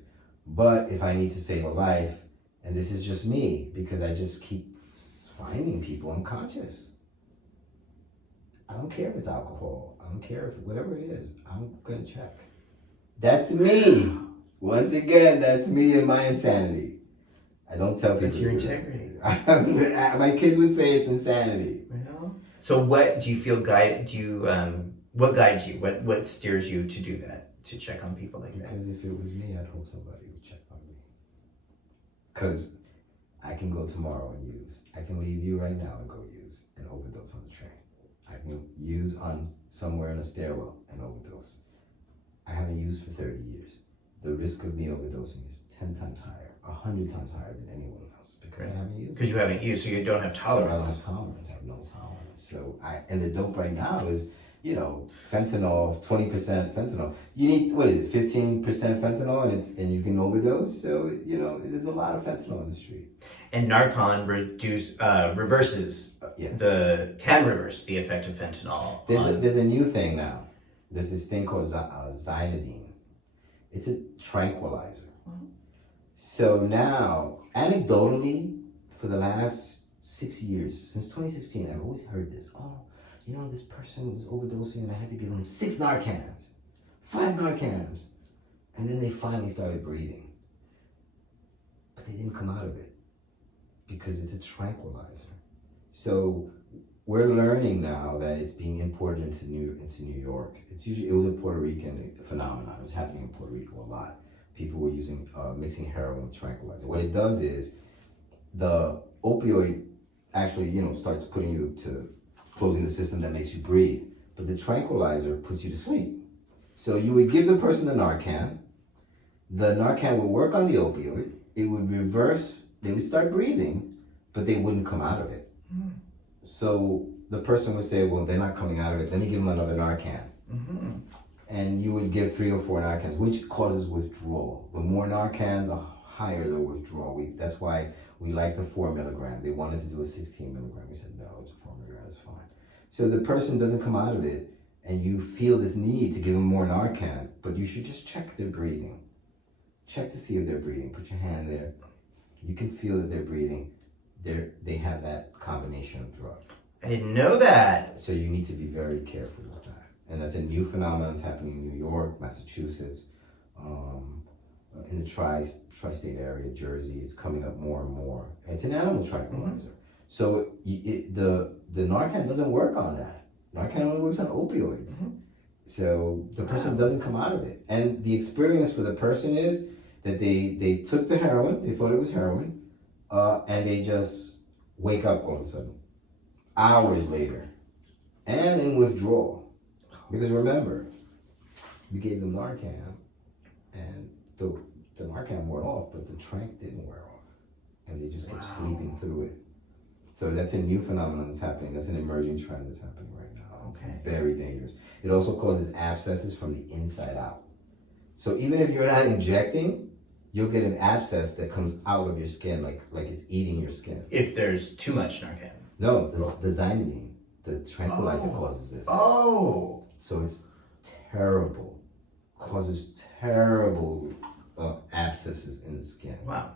But if I need to save a life, and this is just me, because I just keep finding people unconscious. I don't care if it's alcohol. I don't care if whatever it is. I'm gonna check. That's me. Once again, that's me and my insanity. I don't tell people. It's your integrity. My kids would say it's insanity. Well, so what do you feel guided? What guides you? What steers you to do that? To check on people like that? Because if it was me, I'd hope somebody would check on me. Because I can go tomorrow and use. I can leave you right now and go use and overdose on the train. I can use on somewhere in a stairwell and overdose. I haven't used for 30 years. The risk of me overdosing is 10 times higher, 100 times higher than anyone else because I haven't used. Because you haven't used, so you don't have tolerance. So I don't have tolerance. I have no tolerance. So and the dope right now is, fentanyl, 20% fentanyl. You need, 15% fentanyl and you can overdose. So, there's a lot of fentanyl on the street. And Narcan reverses, can reverse the effect of fentanyl. There's a new thing now. There's this thing called Zynidine. It's a tranquilizer. Mm-hmm. So now, anecdotally, for the last 6 years, since 2016, I've always heard this. Oh, this person was overdosing and I had to give them 6 Narcans, 5 Narcans. And then they finally started breathing. But they didn't come out of it because it's a tranquilizer. So we're learning now that it's being imported into New York. It was a Puerto Rican phenomenon. It was happening in Puerto Rico a lot. People were mixing heroin with tranquilizer. What it does is the opioid actually, starts putting you to closing the system that makes you breathe. But the tranquilizer puts you to sleep. So you would give the person the Narcan. The Narcan would work on the opioid. It would reverse. They would start breathing, but they wouldn't come out of it. Mm. So the person would say, well, they're not coming out of it. Let me give them another Narcan. Mm-hmm. and you would give 3 or 4 Narcans, which causes withdrawal. The more Narcan, the higher the withdrawal. That's why we like the 4 milligram. They wanted to do a 16 milligram. We said, no, it's 4 milligram is fine. So the person doesn't come out of it, and you feel this need to give them more Narcan, but you should just check their breathing. Check to see if they're breathing. Put your hand there. You can feel that they're breathing. They have that combination of drug. I didn't know that. So you need to be very careful with that. And that's a new phenomenon that's happening in New York, Massachusetts, in the tri-state area, Jersey. It's coming up more and more. And it's an animal tranquilizer. So the Narcan doesn't work on that. Narcan only works on opioids. So the person doesn't come out of it. And the experience for the person is that they took the heroin, they thought it was heroin, and they just wake up all of a sudden, hours later, and in withdrawal. Because remember, you gave them Narcan, and the Narcan wore off, but the tranq didn't wear off. And they just kept sleeping through it. So that's a new phenomenon that's happening. That's an emerging trend that's happening right now. It's very dangerous. It also causes abscesses from the inside out. So even if you're not injecting, you'll get an abscess that comes out of your skin, like it's eating your skin. If there's too much Narcan. No, the Zynidine, the tranquilizer causes this. Oh. So it's terrible. Causes terrible abscesses in the skin. Wow.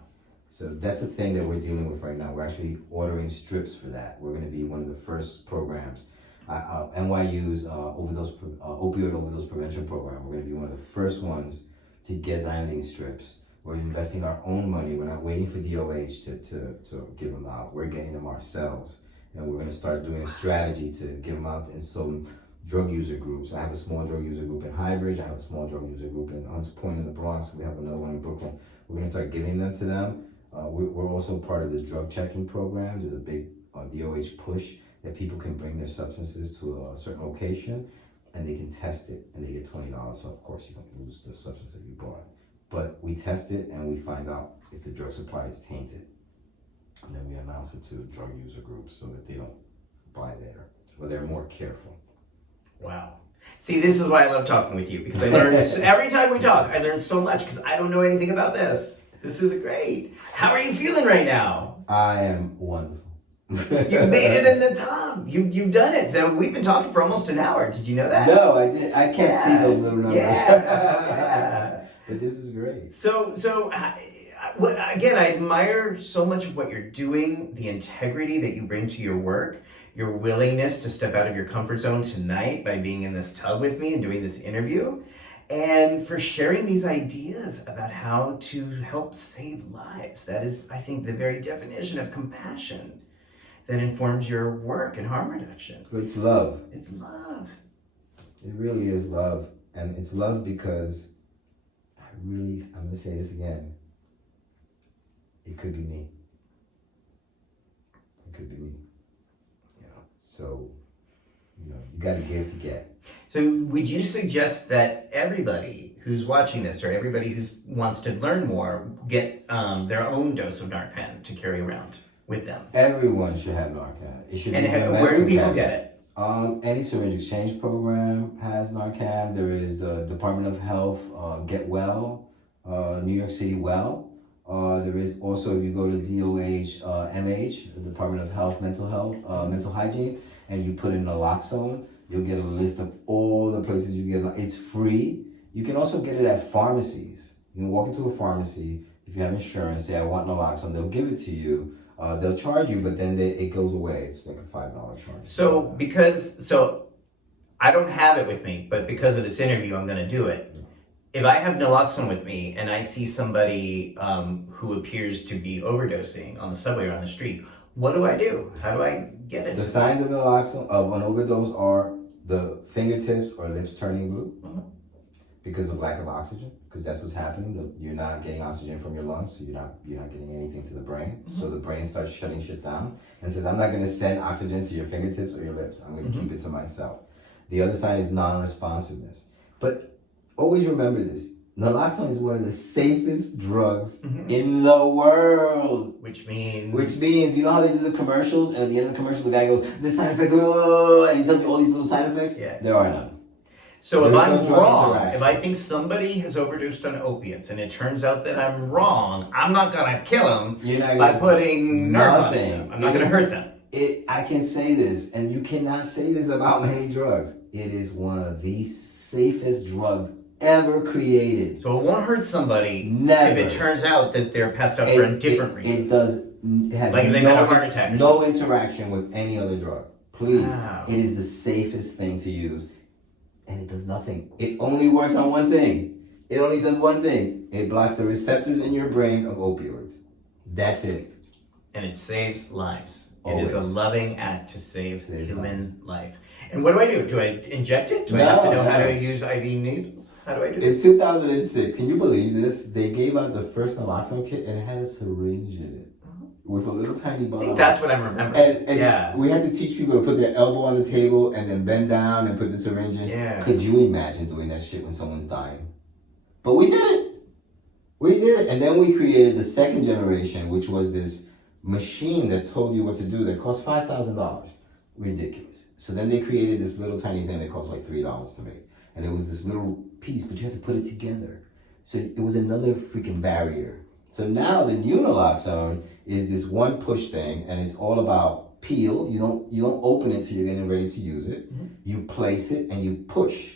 So that's a thing that we're dealing with right now. We're actually ordering strips for that. We're going to be one of the first programs. NYU's opioid overdose prevention program. We're going to be one of the first ones to get Zynidine strips. We're investing our own money. We're not waiting for DOH to give them out. We're getting them ourselves. And we're going to start doing a strategy to give them out in some drug user groups. I have a small drug user group in Highbridge. I have a small drug user group in Hunts Point in the Bronx. We have another one in Brooklyn. We're going to start giving them to them. We're also part of the drug checking program. There's a big DOH push that people can bring their substances to a certain location and they can test it and they get $20. So of course you don't lose the substance that you bought. But we test it and we find out if the drug supply is tainted. And then we announce it to drug user groups so that they don't buy there. Or they're more careful. Wow. See, this is why I love talking with you, because I learn every time we talk, I learn so much because I don't know anything about this. This is great. How are you feeling right now? I am wonderful. You made it in the top. You've done it. So we've been talking for almost an hour. Did you know that? No, I did. I can't see those little numbers. Yeah. But this is great. So again, I admire so much of what you're doing, the integrity that you bring to your work, your willingness to step out of your comfort zone tonight by being in this tub with me and doing this interview, and for sharing these ideas about how to help save lives. That is, I think, the very definition of compassion that informs your work in harm reduction. It's love. It's love. It really is love. And it's love because I'm going to say this again. It could be me. It could be me. You know, so, you got to give to get. So would you suggest that everybody who's watching this or everybody who wants to learn more get their own dose of Narcan to carry around with them? Everyone should have Narcan. It should and be where do people get it? Any syringe exchange program has Narcan. There is the Department of Health, Get Well, New York City Well. There is also, if you go to DOH, MH, the Department of Health, Mental Hygiene, and you put in naloxone, you'll get a list of all the places you get it. It's free. You can also get it at pharmacies. You can walk into a pharmacy, if you have insurance, say I want naloxone, they'll give it to you. They'll charge you, but then it goes away. It's like a $5 charge. So I don't have it with me, but because of this interview, I'm going to do it. If I have naloxone with me and I see somebody who appears to be overdosing on the subway or on the street, what do I do? How do I get it? The signs of naloxone, of an overdose, are the fingertips or lips turning blue because of lack of oxygen, because that's what's happening. You're not getting oxygen from your lungs, so you're not getting anything to the brain. So the brain starts shutting shit down and says, I'm not going to send oxygen to your fingertips or your lips. I'm going to keep it to myself. The other sign is non-responsiveness. But always remember this. Naloxone is one of the safest drugs in the world. Which means, you know how they do the commercials, and at the end of the commercial, the guy goes, this side effects, and he tells you all these little side effects? Yeah. There are none. So if There's I'm no drug wrong, interaction. if I think somebody has overdosed on opiates and it turns out that I'm wrong, I'm not gonna kill them You're not by gonna- putting Narcan nothing. in them. I'm not gonna hurt them. I can say this, and you cannot say this about many drugs. It is one of the safest drugs ever created. So it won't hurt somebody Never. if it turns out that they're passed out for a different reason. It has Like if they had a heart attack or no interaction with any other drug. Please, Wow. it is the safest thing to use, and it does nothing. It only works on one thing. It only does one thing. It blocks the receptors in your brain of opioids. That's it. And it saves lives. Always. It is a loving act to save Saves human life. And what do? Do I inject it? Do I have to know how to use IV needles? How do I do In this? 2006, can you believe this? They gave out the first naloxone kit, and it had a syringe in it with a little tiny I bottle. think that's what I'm remembering. And yeah. we had to teach people to put their elbow on the table and then bend down and put the syringe in. Yeah. Could you imagine doing that shit when someone's dying? But we did it. We did it. And then we created the second generation, which was this machine that told you what to do that cost $5,000. Ridiculous. So then they created this little tiny thing that cost like $3 to make. And it was this little piece, but you had to put it together. So it was another freaking barrier. So now the new naloxone is this one push thing, and it's all about peel. You don't open it till you're getting ready to use it. Mm-hmm. You place it and you push,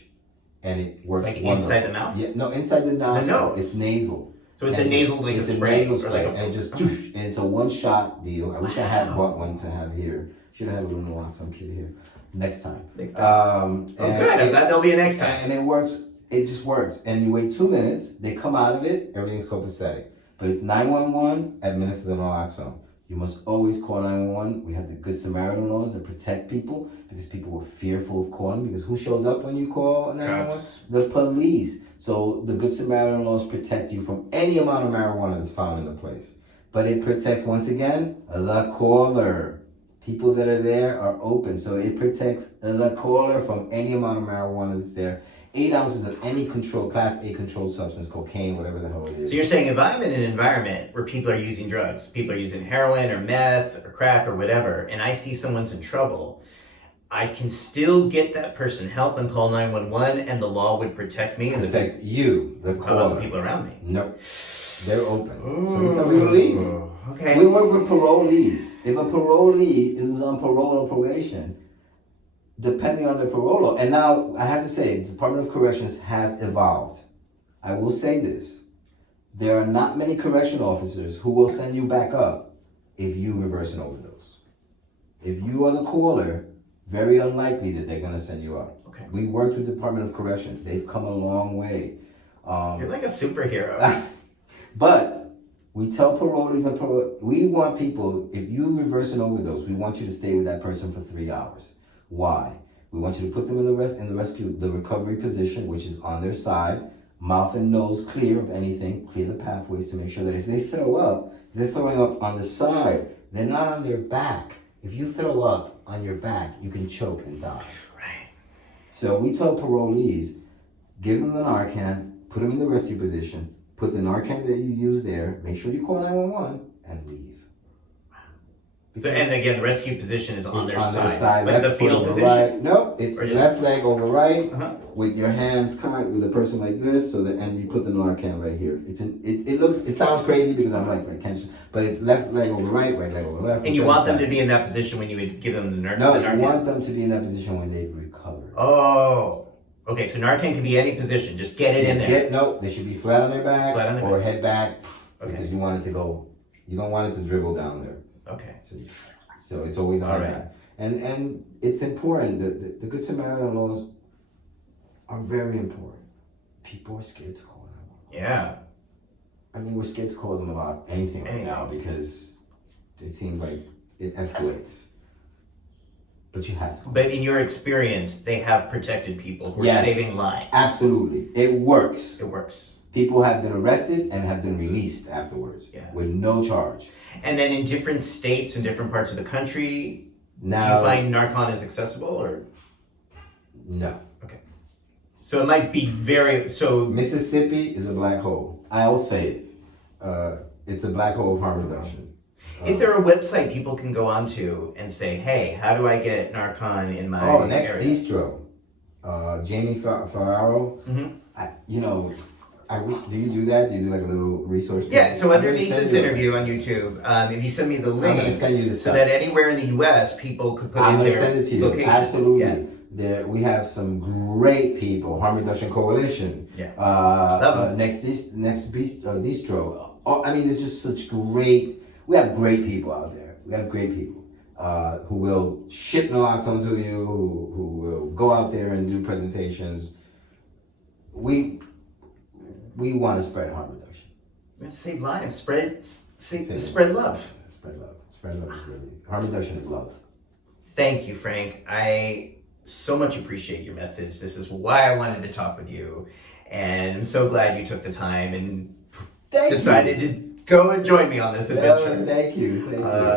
and it works Like wonderful. inside the mouth? Yeah, no, inside the nostril. nose. It's nasal. So it's And a nasal like it's a a spray. nasal or spray, like a- and just and it's a one-shot deal. I wish I had Wow. bought one to have here. Should have had a little naloxone kit here. Next time. Next time. And Good. I'm glad there'll be a next time. and it works. It just works. And you wait 2 minutes. They come out of it. Everything's copacetic. But it's 911. Administer the naloxone. You must always call 911. We have the Good Samaritan laws that protect people because people were fearful of calling. Because who shows up when you call 911? Cops. The police. So the Good Samaritan laws protect you from any amount of marijuana that's found in the place. But it protects, once again, the caller. People that are there are open. So it protects the caller from any amount of marijuana that's there. 8 ounces of any class A controlled substance, cocaine, whatever the hell it is. So you're saying if I'm in an environment where people are using drugs, people are using heroin or meth or crack or whatever, and I see someone's in trouble, I can still get that person help and call 911 and the law would protect me and Protect you, the how about caller. the people around me? Nope. They're open. So we tell people to leave. Okay. We work with parolees. If a parolee who's on parole or probation, depending on their parole, and now I have to say, the Department of Corrections has evolved. I will say this. There are not many correction officers who will send you back up if you reverse an overdose. If you are the caller, very unlikely that they're going to send you up. Okay. We worked with the Department of Corrections. They've come a long way. You're like a superhero. But we tell parolees and we want people, if you reverse an overdose, we want you to stay with that person for 3 hours. Why? We want you to put them in the recovery position, which is on their side, mouth and nose clear of anything, clear the pathways to make sure that if they throw up, they're throwing up on the side. They're not on their back. If you throw up on your back, you can choke and die. Right. So we tell parolees, give them the Narcan, put them in the rescue position, put the Narcan that you use there, make sure you call 911, and leave. So, and again, the rescue position is on their side. Like left the foot fetal over position? right. No, it's Or just- left leg over right, Uh-huh. with your hands kind with the person like this, so that, and you put the Narcan right here. It sounds crazy because I'm like, but it's left leg over right leg over left. And you whichever want them side. to be in that position when you would give them the Narcan? No, the you Narcan? want them to be in that position when they've recovered. Oh. Okay, so Narcan can be any position. Just get it in there. No, they should be flat on their back, Flat on their or back. head back, Okay. because you want it to go. You don't want it to dribble down there. Okay. So it's always on All their right. back. And it's important. The Good Samaritan laws are very important. People are scared to call them. Yeah. I mean, we're scared to call them about anything right now because it seems like it escalates. But you have to. But in your experience, they have protected people who are Yes. saving lives. Absolutely. It works. It works. People have been arrested and have been released afterwards with no charge. And then in different states and different parts of the country, Now, do you find Narcan is accessible or? no. Okay. So it might be so Mississippi is a black hole. I'll say it. It's a black hole of harm reduction. is there a website people can go onto and say, hey, how do I get Narcan in my Next area? distro. Jamie Ferraro. Do you do that? Do you do like a little resource? Yeah, so underneath this interview on YouTube, if you send me the link, I'm going to send you the so stuff. that anywhere in the U.S. people could put I'm in going their to send it to you. location. Absolutely. Yeah. We have some great people. Harm Reduction Coalition. Yeah. Next Distro. There's just such great. We have great people out there. We have great people who will ship naloxone to you, who will go out there and do presentations. We want to spread harm reduction. We're going to save lives. Spread love. Spread love. Spread love is really harm reduction is love. Thank you, Frank. I so much appreciate your message. This is why I wanted to talk with you, and I'm so glad you took the time and decided to go and join me on this adventure. Thank you.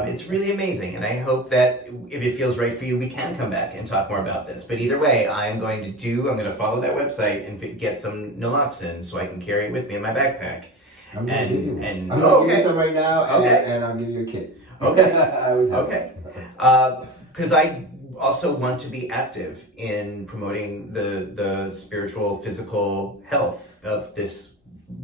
It's really amazing, and I hope that if it feels right for you, we can come back and talk more about this. But either way, I'm going to follow that website and get some naloxone so I can carry it with me in my backpack. I'm going to give you one. I'm going to give you some right now, and I'll give you a kit. Okay. Because I also want to be active in promoting the spiritual, physical health of this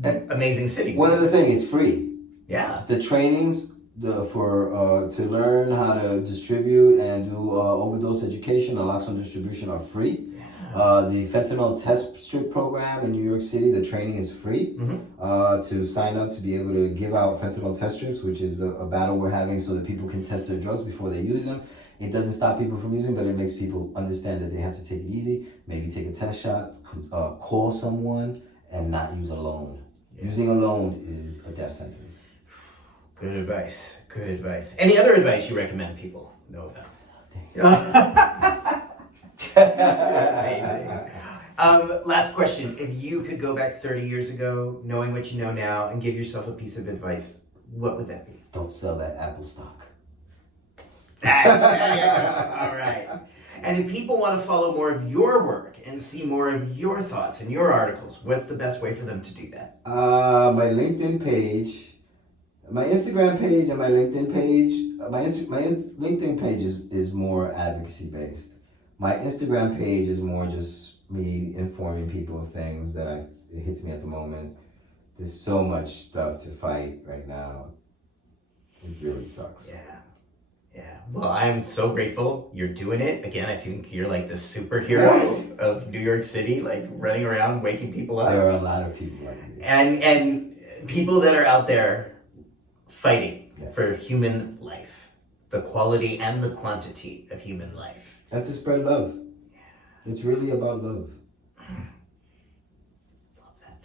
amazing city. One other thing, it's free. Yeah. The trainings to learn how to distribute and do overdose education, naloxone distribution are free. Yeah. The fentanyl test strip program in New York City, the training is free. Mm-hmm. To sign up to be able to give out fentanyl test strips, which is a battle we're having so that people can test their drugs before they use them. It doesn't stop people from using, but it makes people understand that they have to take it easy, maybe take a test shot, call someone, and not use alone. Yeah. Using alone is a death sentence. Good advice. Any other advice you recommend people know about? Amazing. Last question. If you could go back 30 years ago, knowing what you know now, and give yourself a piece of advice, what would that be? Don't sell that Apple stock. All right. And if people want to follow more of your work and see more of your thoughts and your articles, what's the best way for them to do that? My LinkedIn page, my Instagram page, and my LinkedIn page. My LinkedIn page is more advocacy based. My Instagram page is more just me informing people of things that it hits me at the moment. There's so much stuff to fight right now. It really sucks. Yeah. Well, I'm so grateful you're doing it. Again, I think you're like the superhero of New York City, like running around, waking people up. There are a lot of people like me. And people that are out there fighting for human life, the quality and the quantity of human life. And to spread love. Yeah. It's really about love.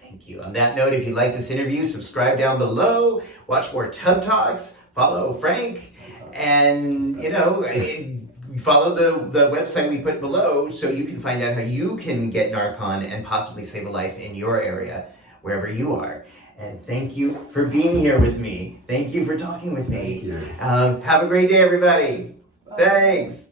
Thank you. On that note, if you like this interview, subscribe down below, watch more Tub Talks, follow Frank, and follow the website we put below so you can find out how you can get Narcan and possibly save a life in your area, wherever you are. And thank you for being here with me. Thank you for talking with me. Thank you. Have a great day, everybody. Bye. Thanks.